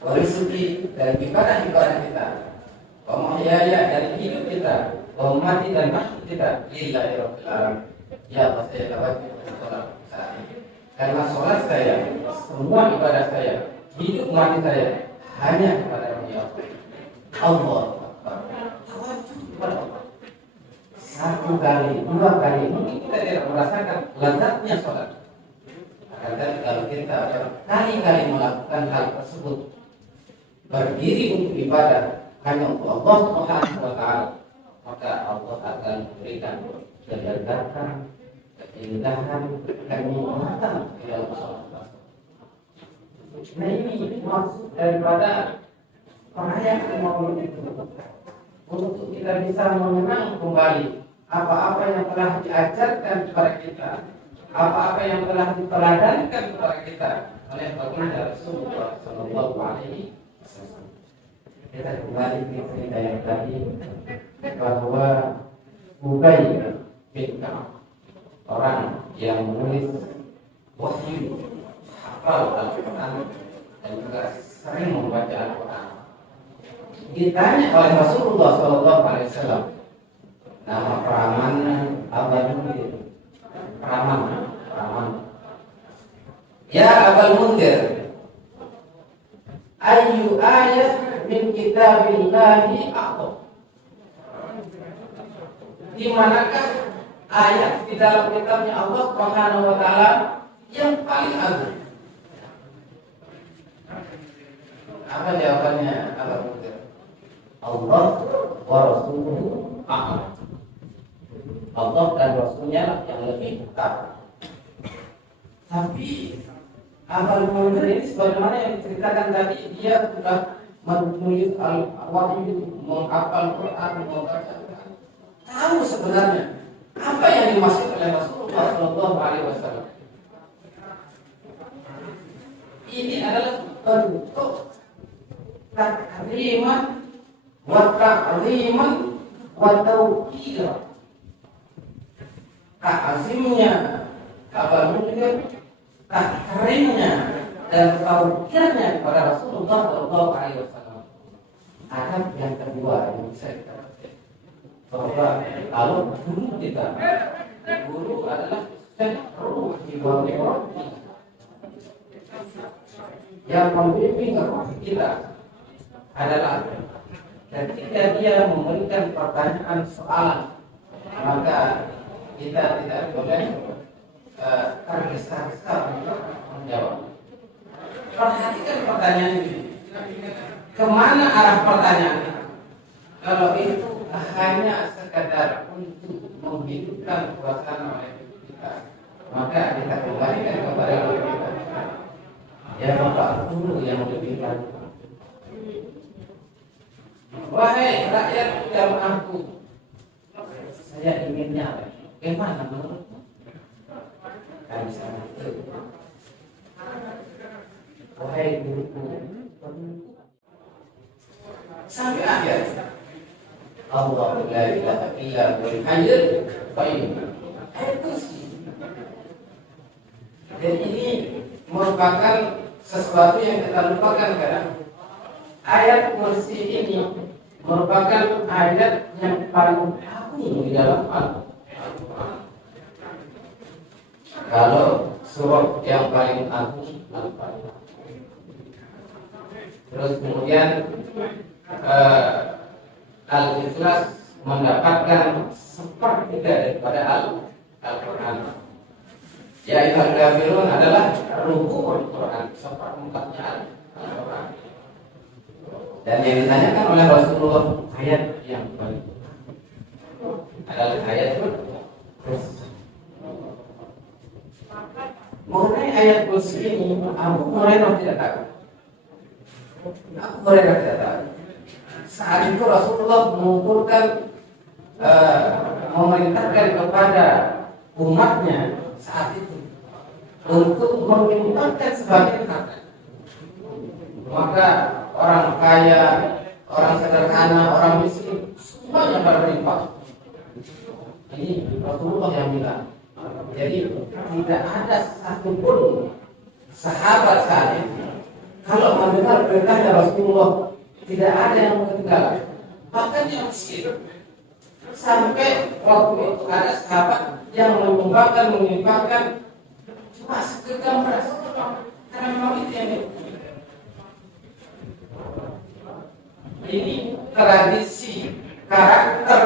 wa nusuki dan ibadah kita, wa mahyaya dan hidup kita, wa mamati dan mati kita lillahi rabbil alamin. Ya Allah, saya dapat sholat saat ini. Karena sholat saya, semua ibadah saya, hidup mati saya hanya kepada Allah. Tawajud kepada Allah. 1 kali, 2 kali, mungkin kita tidak merasakan lezatnya sholat. Akan kalau kita kali-kali melakukan hal tersebut, berdiri untuk ibadah hanya untuk Allah Subhanahu Wa Taala, maka Allah akan memberikan kelezatan, keindahan, kenikmatan di dalam sholat. Nah ini maksud daripada perayaan Maulid itu, untuk kita bisa mengenang kembali apa-apa yang telah diajarkan kepada kita, apa-apa yang telah diteladankan kepada kita oleh baginda Rasulullah Sallallahu Alaihi Wasallam. Kita kembali ke cerita yang tadi bahwa Ubay bin Ka'ab, orang yang menulis wahyu, hafal Al-Quran dan juga sering membaca Al-Quran, ditanya oleh Rasulullah SAW, nama peramannya Abul Mundir. Peraman. Ya Abul Mundir, ayyu ayat min kitabillahi aqab. Di manakah ayat di dalam kitabnya Allah Subhanahu Wa Taala yang paling agung? Apa jawabannya Abul Mundir? Allah wa Rasuluhu a'lam. Allah dan Rasulnya yang lebih tahu. Tapi Abul Mundir ini sebagaimana yang diceritakan tadi, dia sudah menulis al-wahyu, menghafal Quran, membaca Quran, tahu sebenarnya apa yang dimaksud oleh Rasulullah Sallallahu Alaihi Wasallam. Ini adalah bentuk takriman wa ta'ziman wa tauqir. Ta'zimnya Abul Mundir, takrimnya dan tauqirnya kepada Rasulullah Sallallahu Alaihi Wasallam. Adab yang kedua yang bisa kita lihat, bahwa kalau guru kita, guru adalah syekh di bawah yang membimbing kita adalah ketika dia memberikan pertanyaan soalan, maka kita tidak boleh tergesa-gesa untuk menjawab. Perhatikan pertanyaan ini. Kemana arah pertanyaan? Kalau itu hanya sekadar untuk menghidupkan suasana oleh kita, maka kita kembalikan kepada kita. Ya Bapak dulu yang lebihkan. Wahai rakyat jamaahku, saya inginnya apa? Bagaimana menurutmu? Kan sana itu. Wahai guruku, sampai akhir. Allah la ilaha illa huwal hayyul qayyum. Itu sih. Dan ini merupakan sesuatu yang kita lupakan kadang. Ayat kursi ini merupakan ayat yang paling agung di dalam Al-Quran. Kalau surah yang paling agung Al-Fatihah. Terus kemudian Al-Ikhlas mendapatkan sepertiga daripada Al-Quran. Ya ayyuhal kafirun adalah rubu'ul Quran, seperempatnya Al-Quran. Dan yang ditanyakan oleh Rasulullah ayat yang paling adalah ayat kursi. Mengenai ayat kursi ini, Abu Hurairah tidak tahu. Abu Hurairah tidak tahu. Saat itu Rasulullah mengumpulkan memerintahkan kepada umatnya saat itu untuk menginfakkan sebagian harta. Maka orang kaya, orang sederhana, orang miskin, semuanya berinfak. Ini Rasulullah yang bilang. Jadi tidak ada satupun sahabat saat itu kalau mendengar perintahnya Rasulullah tidak ada yang ketinggalan. Bahkan yang miskin sampai waktu itu ada sahabat yang menginfakkan cuma segenggam beras karena memang itu yang ini tradisi karakter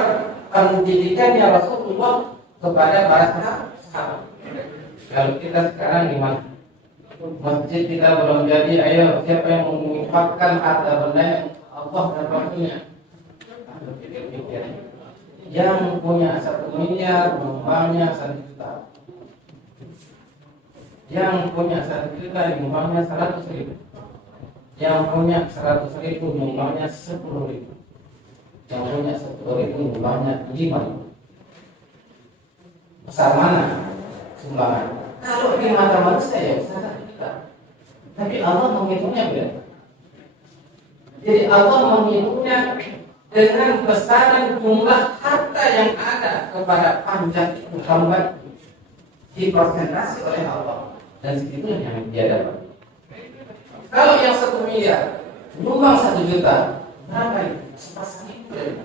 pendidikannya Rasulullah kepada para sahabat. Kalau kita sekarang di masjid kita belum jadi, ayo siapa yang menginfakkan harta benda yang Allah dan Rasulnya? Pikir-pikir. Yang punya 1 miliar, nyumbangnya 1 juta. Yang punya 1 juta, nyumbangnya 100 ribu. Yang punya 100 ribu, nyumbangnya 10 ribu. Yang punya 10 ribu, nyumbangnya 5 ribu. Besar mana sumbangan? Kalau di mata manusia ya besar kita. Tapi Allah menghitungnya beda. Jadi Allah menghitungnya dengan besaran jumlah harta yang ada kepada panjang itu hamba dipresentasi oleh Allah dan segitu yang dia dapat. Kalau yang 1 miliar nyumbang 1 juta, berapa itu? Sepasang itu dari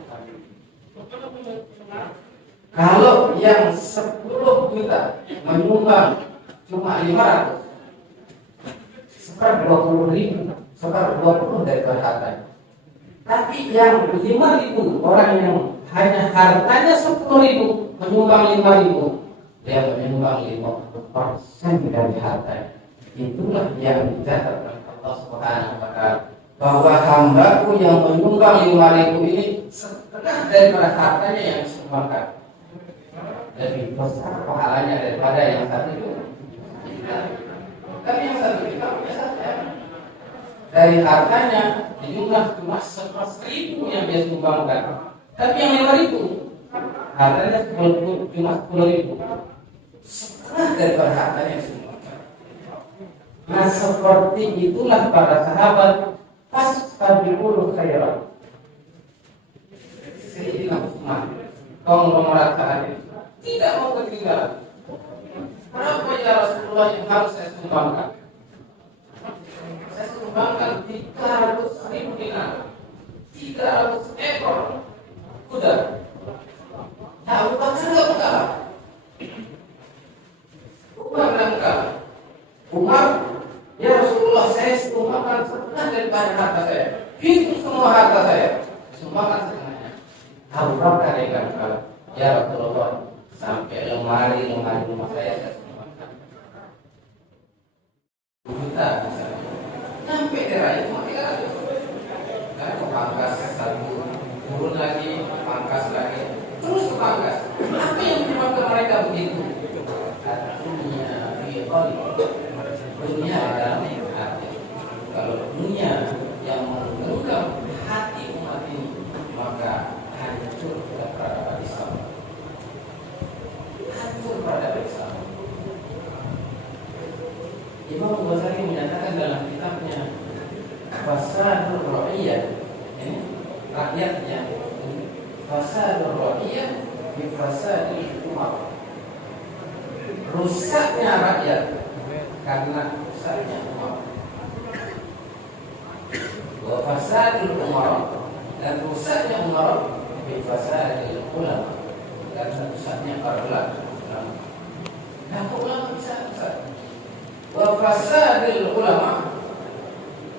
kalau yang 10 juta menyumbang cuma 500, seper 20 ribu, seper 20 daripada hartanya. Tapi yang 5.000 orang yang hanya hartanya 10.000 menyumbang 5.000, dia menyumbang 50% dari hartanya. Itulah yang dicatat oleh Allah Subhanahu wa Ta'ala, bahwa hambaku yang menyumbang 5.000 ini setengah daripada hartanya yang disumbangkan. Lebih besar pahalanya daripada yang 1 juta. Tapi yang 1 juta punya saja. Dari hartanya dijumlah cuma 100.000 yang dia sumbangkan. Tapi yang 5.000 hartanya cuma 10.000. Setengah daripada hartanya yang disumbangkan. Nah seperti itulah para sahabat fastabiqul khairat. Sayyidina Utsman konglomerat saat itu tidak mau ketinggalan. Berapa ya Rasulullah yang harus saya sumbangkan? Saya sumbangkan 300.000 dinar, 300 ekor kuda. Nah, Abu Bakar enggak kalah. Umar enggak kalah. Umar, ya Rasulullah, saya sumbangkan setengah daripada harta saya. Hitung semua harta saya, sumbangkan setengahnya. Abu Bakar yang kalah. Ya Rasulullah, sampai lemari rumah saya sumbangkan. lagi, pangkas lagi, terus ke pangkas. Apa yang menyebabkan mereka begitu? Dunia dunia adalah hati. Kalau dunia yang menggenggam hati umat ini, maka hancur peradaban Islam. Hancur peradaban Islam. Imam Ghazali menyatakan dalam kitabnya Fasadul Ra'iyah, rakyatnya, Fasadul Ra'iyah bi fasadil umat. Rusaknya rakyat karena rusaknya umat. Wa fasadul umar, dan rusaknya umar bi fasadil ulama, karena rusaknya para ulama. Nah, ulama bisa rusak. Wa fasadil ulama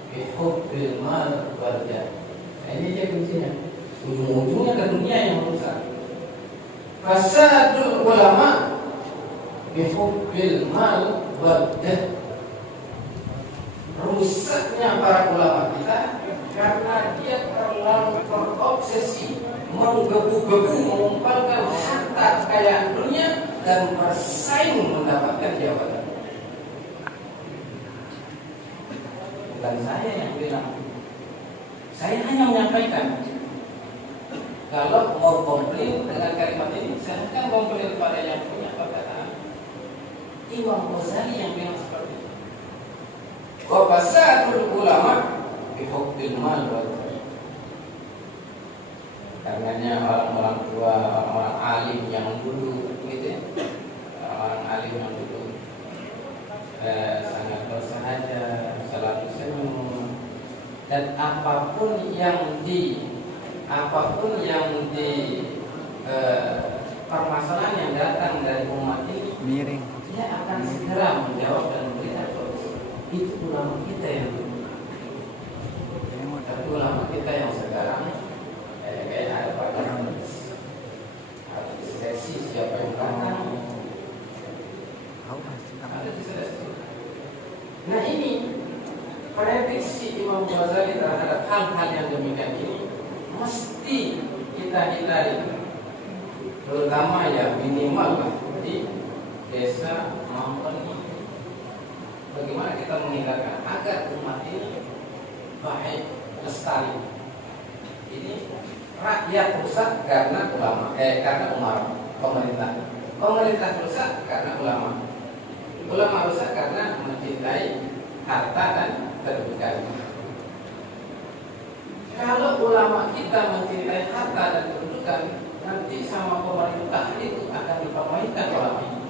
bi hubbil mal wal jah. Ini dia kuncinya. Ujung-ujungnya ke dunia yang rusak. Fasadul ulama bihubbil mal wal jah. Rusaknya para ulama kita karena dia terlalu terobsesi menggebu-gebu mengumpulkan harta kekayaan dunia dan bersaing mendapatkan jabatan. Bukan saya yang bilang, saya hanya menyampaikan. Kalau mau komplain dengan kalimat ini, saya akan komplain kepada yang punya perkataan. Imam Ghazali yang bilang seperti itu. Wa fasadul ulama bi hubbil mal wal jah. Karenanya orang-orang tua, orang-orang alim yang dulu gitu ya. Orang alim yang dulu sangat bersahaja, selalu senyum, dan apapun yang di permasalahan yang datang dari umat ini, miring, dia akan segera menjawab dan memberikan solusi. Itu ulama kita yang dulu. Tapi ulama kita yang sekarang kayak ada pada harus diseleksi siapa yang datang. Ada diseleksi. Nah, ini prediksi Imam Ghazali terhadap hal-hal yang demikian ini mesti kita hindari, terutama ya minimal di desa maupun bagaimana kita menghindarkan agar umat ini baik lestari. Ini rakyat rusak karena ulama, karena pemerintah rusak karena ulama rusak karena mencintai harta dan kedudukan. Kalau ulama kita mencintai harta dan kedudukan, nanti sama pemerintah itu akan dipermainkan ulama ini.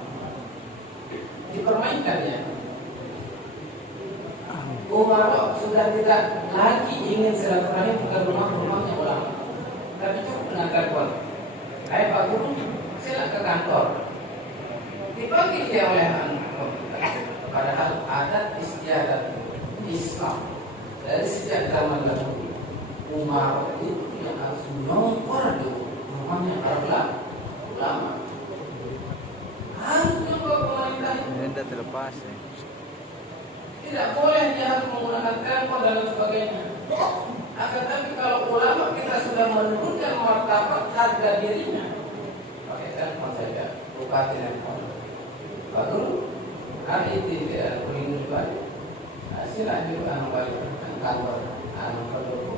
Dipermainkannya. Umar sudah tidak lagi ingin silaturahim ke rumah-rumahnya ulama, tapi cukup dengan telepon. Hai Pak Guru, silakan ke kantor. Dipanggil dia oleh padahal adat istiadat Islam dari sejak zaman dahulu. Umar itu yang harus menongkor di rumahnya para ulama. Harus menongkor pemerintah. Tidak terlepas. Tidak boleh dia harus menggunakan telepon dan sebagainya. Akan tapi kalau ulama kita sudah menurunkan martabat harga dirinya, pakai telepon saja, buka telepon. Baru hari itu dia minggu balik. Hasilnya juga balik ke kantor, kedua.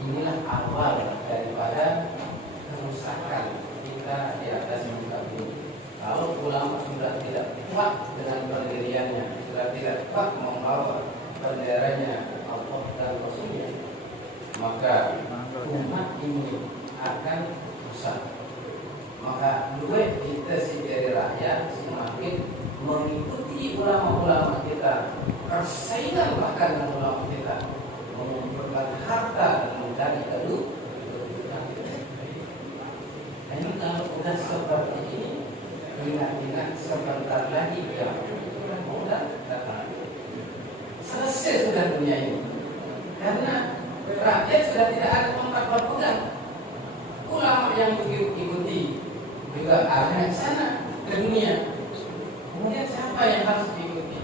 Inilah awal daripada kerusakan kita di atas muka bumi. Kalau ulama sudah tidak kuat dengan pendiriannya, sudah tidak kuat membawa benderanya Allah dan Rasulnya, maka umat ini akan rusak. Maka duit kita dari rakyat semakin mengikuti ulama-ulama kita, persaingan bahkan dengan ulama kita, mengumpulkan harta dan mencari kedudukan. Ini kalau sudah seperti ini, ingat-ingat sebentar lagi ya, sudah datang. Selesai sudah dunia ini, karena rakyat sudah tidak ada tempat berpegang. Ulama yang diikuti juga arahnya ke sana, ke dunia. Kemudian siapa yang harus diikuti?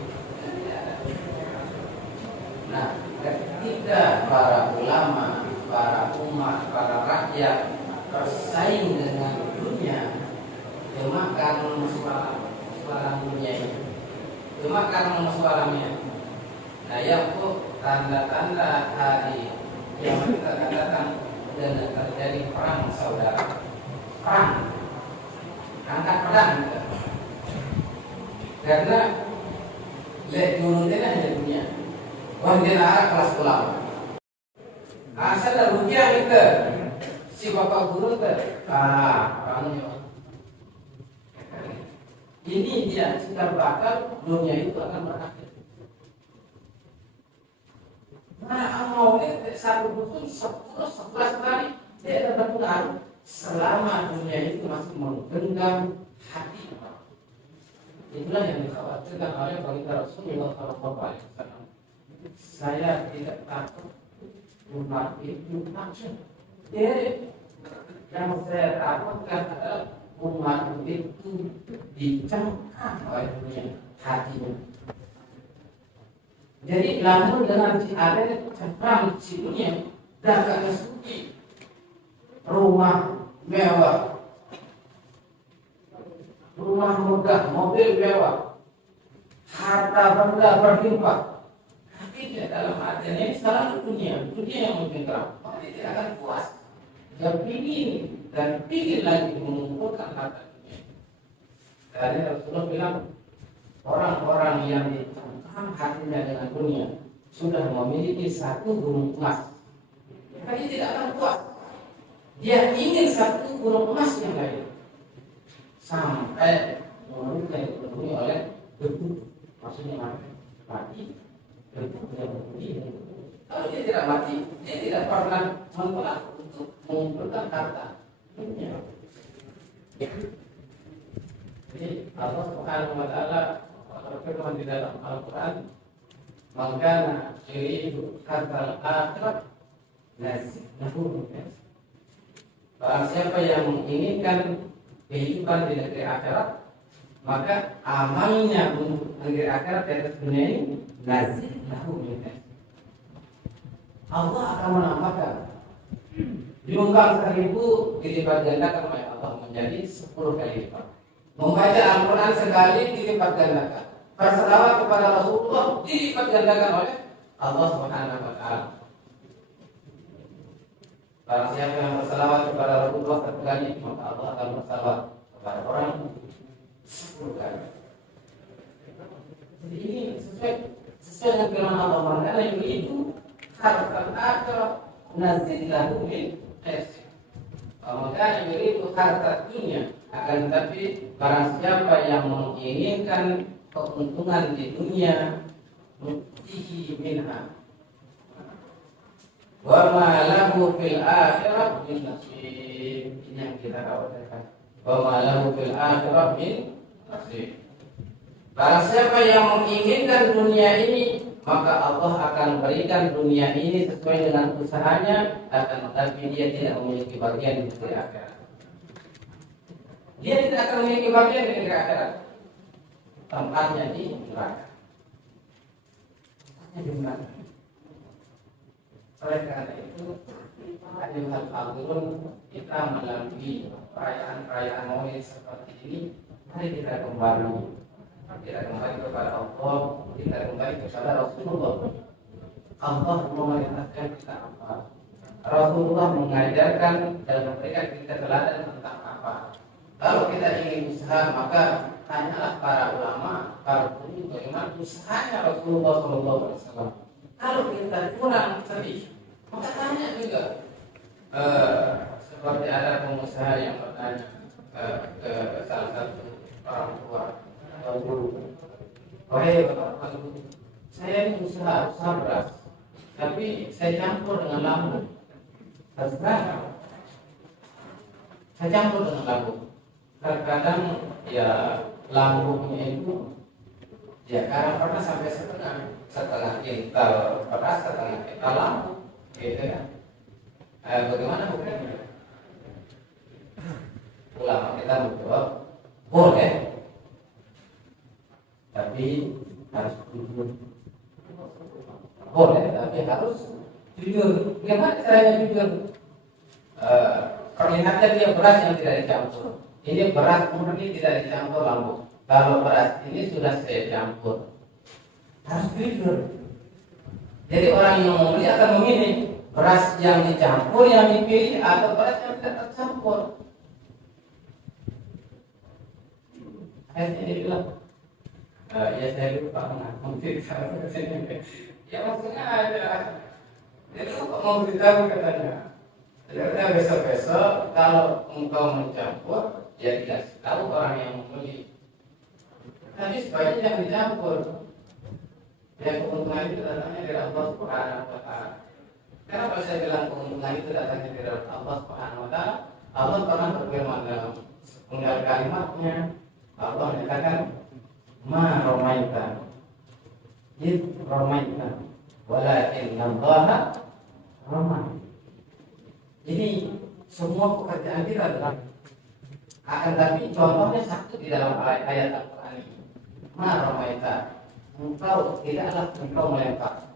Nah, ketika para ulama, para umat, para rakyat bersaing dengan dunia, cuma karena suara dunia ini, cuma karena suaranya. Nah, yang tanda-tanda hari yang kita katakan dan terjadi perang saudara, perang, angkat perang kita. Karena lihat dulu dia hanya dunia, dia arah kelas ulama. Asal dah rupiah kita, si bapak guru kita, orangnya. Ini dia cikal bakal dunia itu akan berakhir. Nah, mau satu buku 10-11 kali dia dapat pengaruh selama dunia itu masih menggenggam hati. Itulah yang dikhawatirkan oleh baginda Rasulullah SAW. Saya tidak takut umat itu macam. Jadi yang saya takutkan adalah umat itu dicengkam oleh dunia hatinya. Jadi lalu dengan ada cengkram si dunia dagang suci, rumah mewah, rumah megah, mobil mewah, harta benda berlimpah. Tapi dalam artinya ini salah dunia yang mencengkram. Tapi tidak akan puas. Dia ingin dan ingin lagi mengumpulkan harta dunia. Karena Rasulullah bilang orang-orang yang dicengkram hatinya dengan dunia sudah memiliki satu gunung emas. Tapi tidak akan puas. Dia ingin satu gunung emas yang lain. Sampai menurut yang dipenuhi oleh debu, maksudnya mati, debu yang berhenti. Kalau dia tidak mati, dia tidak pernah menolak untuk mengumpulkan harta dunia. Jadi Allah Subhanahu wa Ta'ala berfirman di dalam Al-Quran, maka yuridu hartal akhirat nazidnahu. Barang siapa yang menginginkan kehidupan di negeri akhirat, maka amalnya untuk negeri akhirat di atas dunia ini nazidnahu. Allah akan menambahkan. Diungkap 1000 dilipat gandakan oleh Allah menjadi 10 kali lipat. Membaca Al-Quran sekali dilipat gandakan. Berselawat kepada Rasulullah dilipat gandakan oleh Allah Subhanahu wa Ta'ala. Barang siapa yang berselawat kepada Rasulullah 1 kali, maka Allah akan berselawat kepada orang 10 kali. Jadi ini sesuai dengan firman Allah, maka yang itu harta akhirat nazidnahu min khairin. Maka yang itu harta dunia, akan tetapi barang siapa yang menginginkan keuntungan di dunia, nutihi minha wa ma lahu fil akhirah min nasib. Ini yang kita khawatirkan. Wa ma lahu fil akhirah min nasib. Barang siapa yang menginginkan dunia ini, maka Allah akan berikan dunia ini sesuai dengan usahanya, akan tetapi dia tidak memiliki bagian di negeri akhirat. Dia tidak akan memiliki bagian di negeri akhirat. Tempatnya di neraka. Oleh karena itu, ayuhal hadirin, kita melalui perayaan-perayaan Maulid seperti ini, mari kita kembali kepada Allah, kita kembali kepada Rasulullah. Allah memerintahkan kita apa? Rasulullah mengajarkan dan memberikan kita teladan tentang apa? Kalau kita ingin usaha, maka tanyalah para ulama, para guru, bagaimana usahanya Rasulullah SAW. Kalau kita kurang sedih, maka tanya juga. Seperti ada pengusaha yang bertanya ke salah satu orang tua atau guru, Bapak guru, saya ini usaha beras, tapi saya campur dengan lambung. Terserah, saya campur dengan lambung. Terkadang ya lambungnya itu ya kadang pernah sampai setengah kintal beras, setengah kintal lambung, gitu kan? Bagaimana hukumnya? Ulama kita menjawab boleh, tapi harus jujur. Boleh, tapi harus Jujur, gimana caranya jujur? Perlihatkan dia beras yang tidak dicampur. Ini beras murni tidak dicampur lampu. Kalau beras ini sudah saya campur, harus jujur. Jadi orang yang membeli akan memilih beras yang dicampur yang dipilih atau beras yang tidak tercampur. Akhirnya dia bilang, ya saya lupa mungkin ya maksudnya ada. Jadi kok mau beritahu katanya. Jadi besok-besok kalau engkau mencampur, ya dikasih tahu orang yang membeli. Tapi sebaiknya jangan dicampur. Ya keuntungan itu datangnya dari Allah Subhanahu wa Ta'ala. Kenapa saya bilang keuntungan itu datangnya dari Allah Subhanahu wa Ta'ala? Allah pernah berfirman dalam penggal kalimatnya. Allah menyatakan, Ma romaita, id romaita, walakin Allah romai. Jadi semua pekerjaan kita adalah akan, tapi contohnya satu di dalam ayat Al-Quran ini. Ma romaita, engkau tidaklah engkau melempar.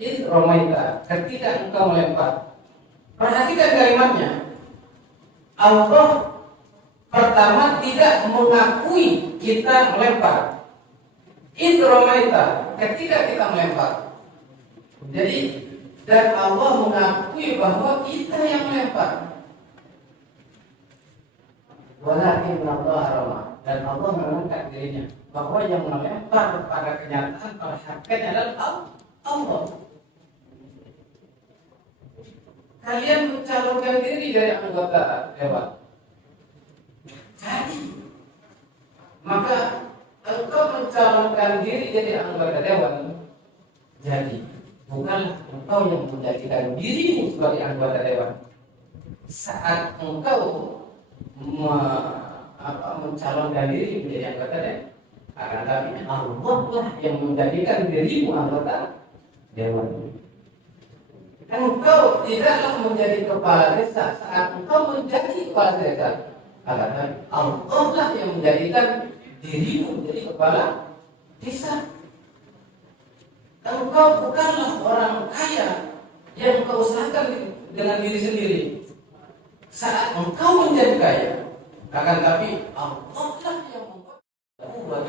Id romaita, ketika engkau melempar. Perhatikan kalimatnya. Allah pertama tidak mengakui kita melempar. Id romaita, ketika kita melempar. Jadi dan Allah mengakui bahwa kita yang melempar. Walakin Allah roma, dan Allah mengangkat dirinya bahwa yang melempar pada kenyataan pada hakikatnya adalah Allah. Kalian mencalonkan diri dari anggota dewan. Jadi maka engkau mencalonkan diri jadi anggota dewan. Jadi bukanlah engkau yang menjadikan dirimu sebagai anggota dewan. Saat engkau mencalonkan diri menjadi anggota dewan, akan tapi Allah lah yang menjadikan dirimu anggota dewan. Engkau tidaklah menjadi kepala desa saat engkau menjadi kepala desa, akan tapi Allah lah yang menjadikan dirimu menjadi kepala desa. Engkau bukanlah orang kaya yang engkau usahakan dengan diri sendiri. Saat engkau menjadi kaya, akan tapi Allah lah yang membuat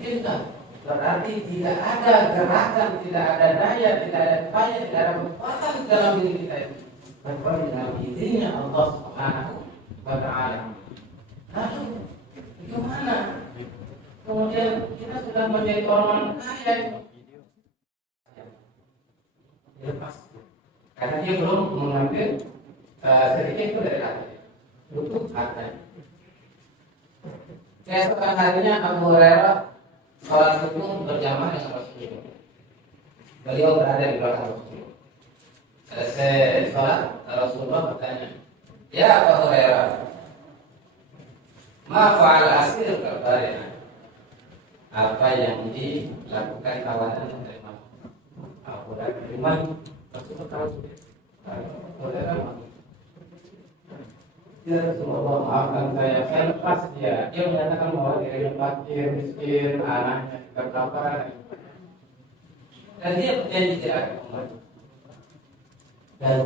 kita. Berarti tidak ada gerakan, tidak ada daya, tidak ada upaya, tidak ada kekuatan dalam diri kita itu. Kecuali dengan izinnya Allah Subhanahu wa Ta'ala. Lalu bagaimana? Kemudian kita sudah menjadi orang kaya. Lepas, karena dia belum mengambil sedikit itu dari hati, butuh harta. Keesokan harinya Abu Hurairah sholat subuh berjamaah dengan Rasulullah. Beliau berada di belakang Rasulullah. Selesai sholat, Rasulullah bertanya, Ya Abu Hurairah, ma fa'al asir kabarina? Apa yang dilakukan kawanan dari mana? Abu Hurairah iman, Rasulullah tahu. Ya Rasulullah, maafkan saya lepas dia. Dia menyatakan bahwa dirinya fakir, miskin, anaknya juga kelaparan. Dan dia berjanji tidak akan kembali. Dan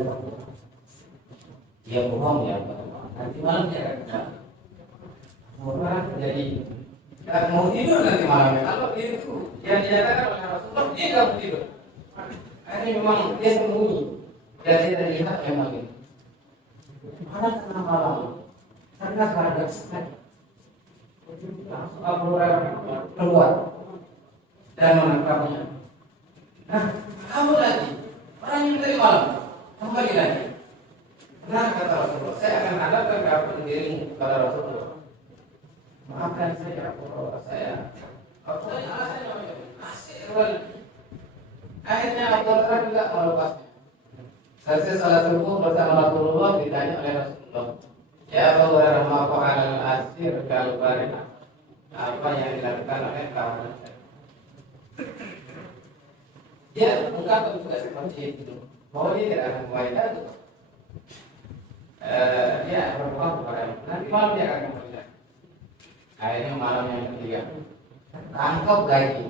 dia bohong ya, nanti malam dia akan kembali. Orang jadi tidak mau tidur nanti malamnya. Kalau itu yang dinyatakan oleh Rasulullah, dia tidak mau tidur. Akhirnya memang dia sembunyi dan dia tidak lihat memang itu. Pada tengah malam, karena keadaan sekali, Abu Hurairah keluar dan menangkapnya. Nah, kamu lagi, orang yang dari malam, kembali lagi. Nah, kata Rasulullah, saya akan hadapkan kepada dirimu kepada Rasulullah. Maafkan saya, Rasulullah, saya. Aku tanya alasannya, asik kembali. Akhirnya Abu Hurairah juga melepasnya. Selesai salat subuh bersama Rasulullah ditanya oleh Rasulullah, Ya Abu Hurairah, ma fa'al asir kalbarina? Apa yang dilakukan oleh kawan saya? Dia ungkapkan juga seperti itu, bahwa dia tidak akan kembali lagi. Dia berdoa kepada nanti malam dia akan kembali lagi. Akhirnya malam yang ketiga, tangkap lagi.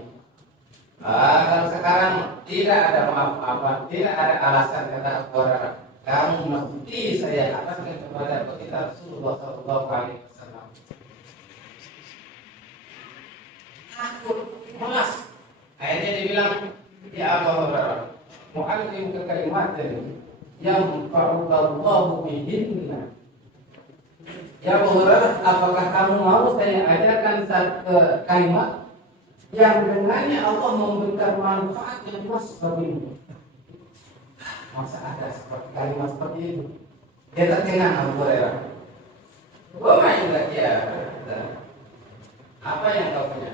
Kalau sekarang tidak ada maaf-maafan, tidak ada alasan kata Abu Hurairah, kamu mesti saya ataskan kepada kita Rasulullah Sallallahu Alaihi Wasallam. Takut, malas. Akhirnya dibilang, ya Abu Hurairah, mu'allim ke kalimatin yang fa'ukallahu bihinna. Ya Abu Hurairah, apakah kamu mau saya ajarkan satu kalimat yang dengannya Allah memberikan manfaat yang luas bagimu? Masa ada seperti kalimat seperti itu? Dia tercengang Abu Hurairah. Wa ma indaka ya? Apa yang kau punya?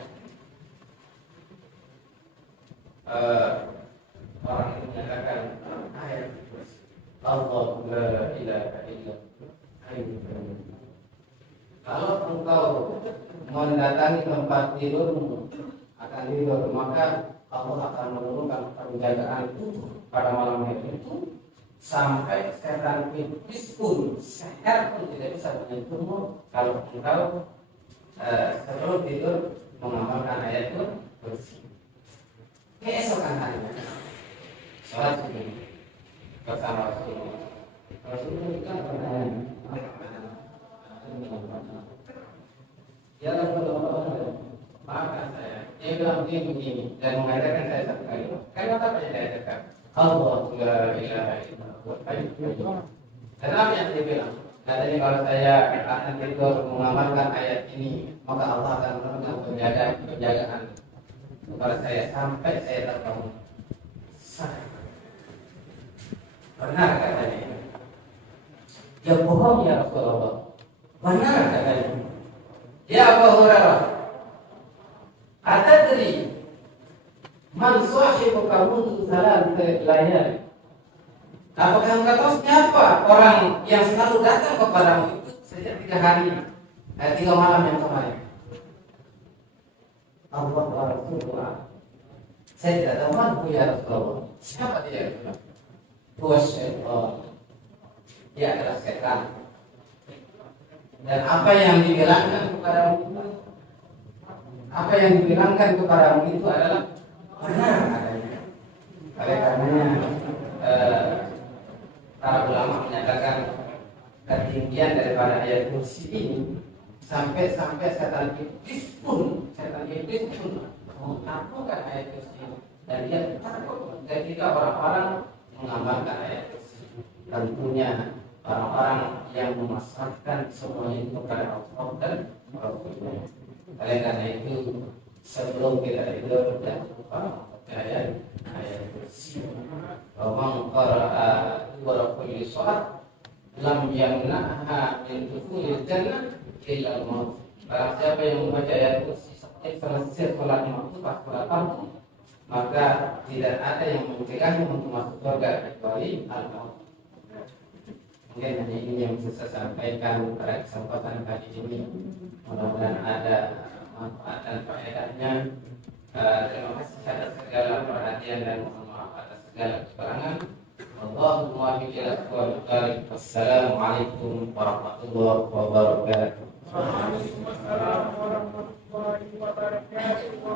Orang itu menyatakan ayat Allah la ilaha illa kalau engkau mendatangi tempat tidurmu akan tidur, maka Allah akan menurunkan penjagaan pada malam itu sampai setan iblis pun, seher pun tidak bisa menyentuhmu kalau engkau sebelum tidur mengamalkan ayat itu bersih. Keesokan harinya sholat subuh bersama Rasulullah. Rasulullah kan pertanyaan, ya Rasulullah, maafkan saya. Dia bilang begini dan mengajarkan saya satu kali. Kalimat apa yang dia ajarkan? Allah la ilaha illallah. Dan apa yang dia bilang? Katanya kalau saya akan tidur mengamalkan ayat ini, maka Allah akan menurunkan penjagaan kepada saya sampai saya terbangun. Benar katanya. Ya bohong ya Rasulullah. Benar katanya. Ya Abu Hurairah, atadri man sahibuka mundu salat layar? Apakah engkau tahu siapa orang yang selalu datang kepadamu itu sejak 3 hari, 3 malam yang kemarin? Allah wa Rasulullah. Saya tidak tahu mana ya Rasulullah. Siapa dia? Huwa syaitan. Dia adalah setan. Dan apa yang dibilangkan kepadamu itu, apa yang dibilangkan kepadamu itu adalah benar adanya. Oleh karenanya para ulama menyatakan ketinggian daripada ayat kursi ini sampai setan iblis pun mengakukan ayat kursi ini, dan dia takut ketika orang-orang mengamalkan ayat kursi. Tentunya orang-orang yang memasrahkan semuanya itu kepada Allah dan Rasulnya. Oleh karena itu sebelum kita tidur dan lupa ayat kursi. Wa qara'a wa kulli shalat lam yamna'ha min dukhulil jannah illa al-maut. Barang siapa yang membaca ayat kursi selesai sholatnya itu pas sholat fardu, maka tidak ada yang mencegahnya untuk masuk surga kecuali al-maut. Mungkin hanya ini yang bisa saya sampaikan pada kesempatan kali ini. Mudah-mudahan ada manfaat dan faedahnya. Terima kasih atas segala perhatian dan mohon maaf atas segala kekurangan. Allahumma Wassalamualaikum warahmatullahi wabarakatuh. Waalaikumsalam warahmatullahi wabarakatuh.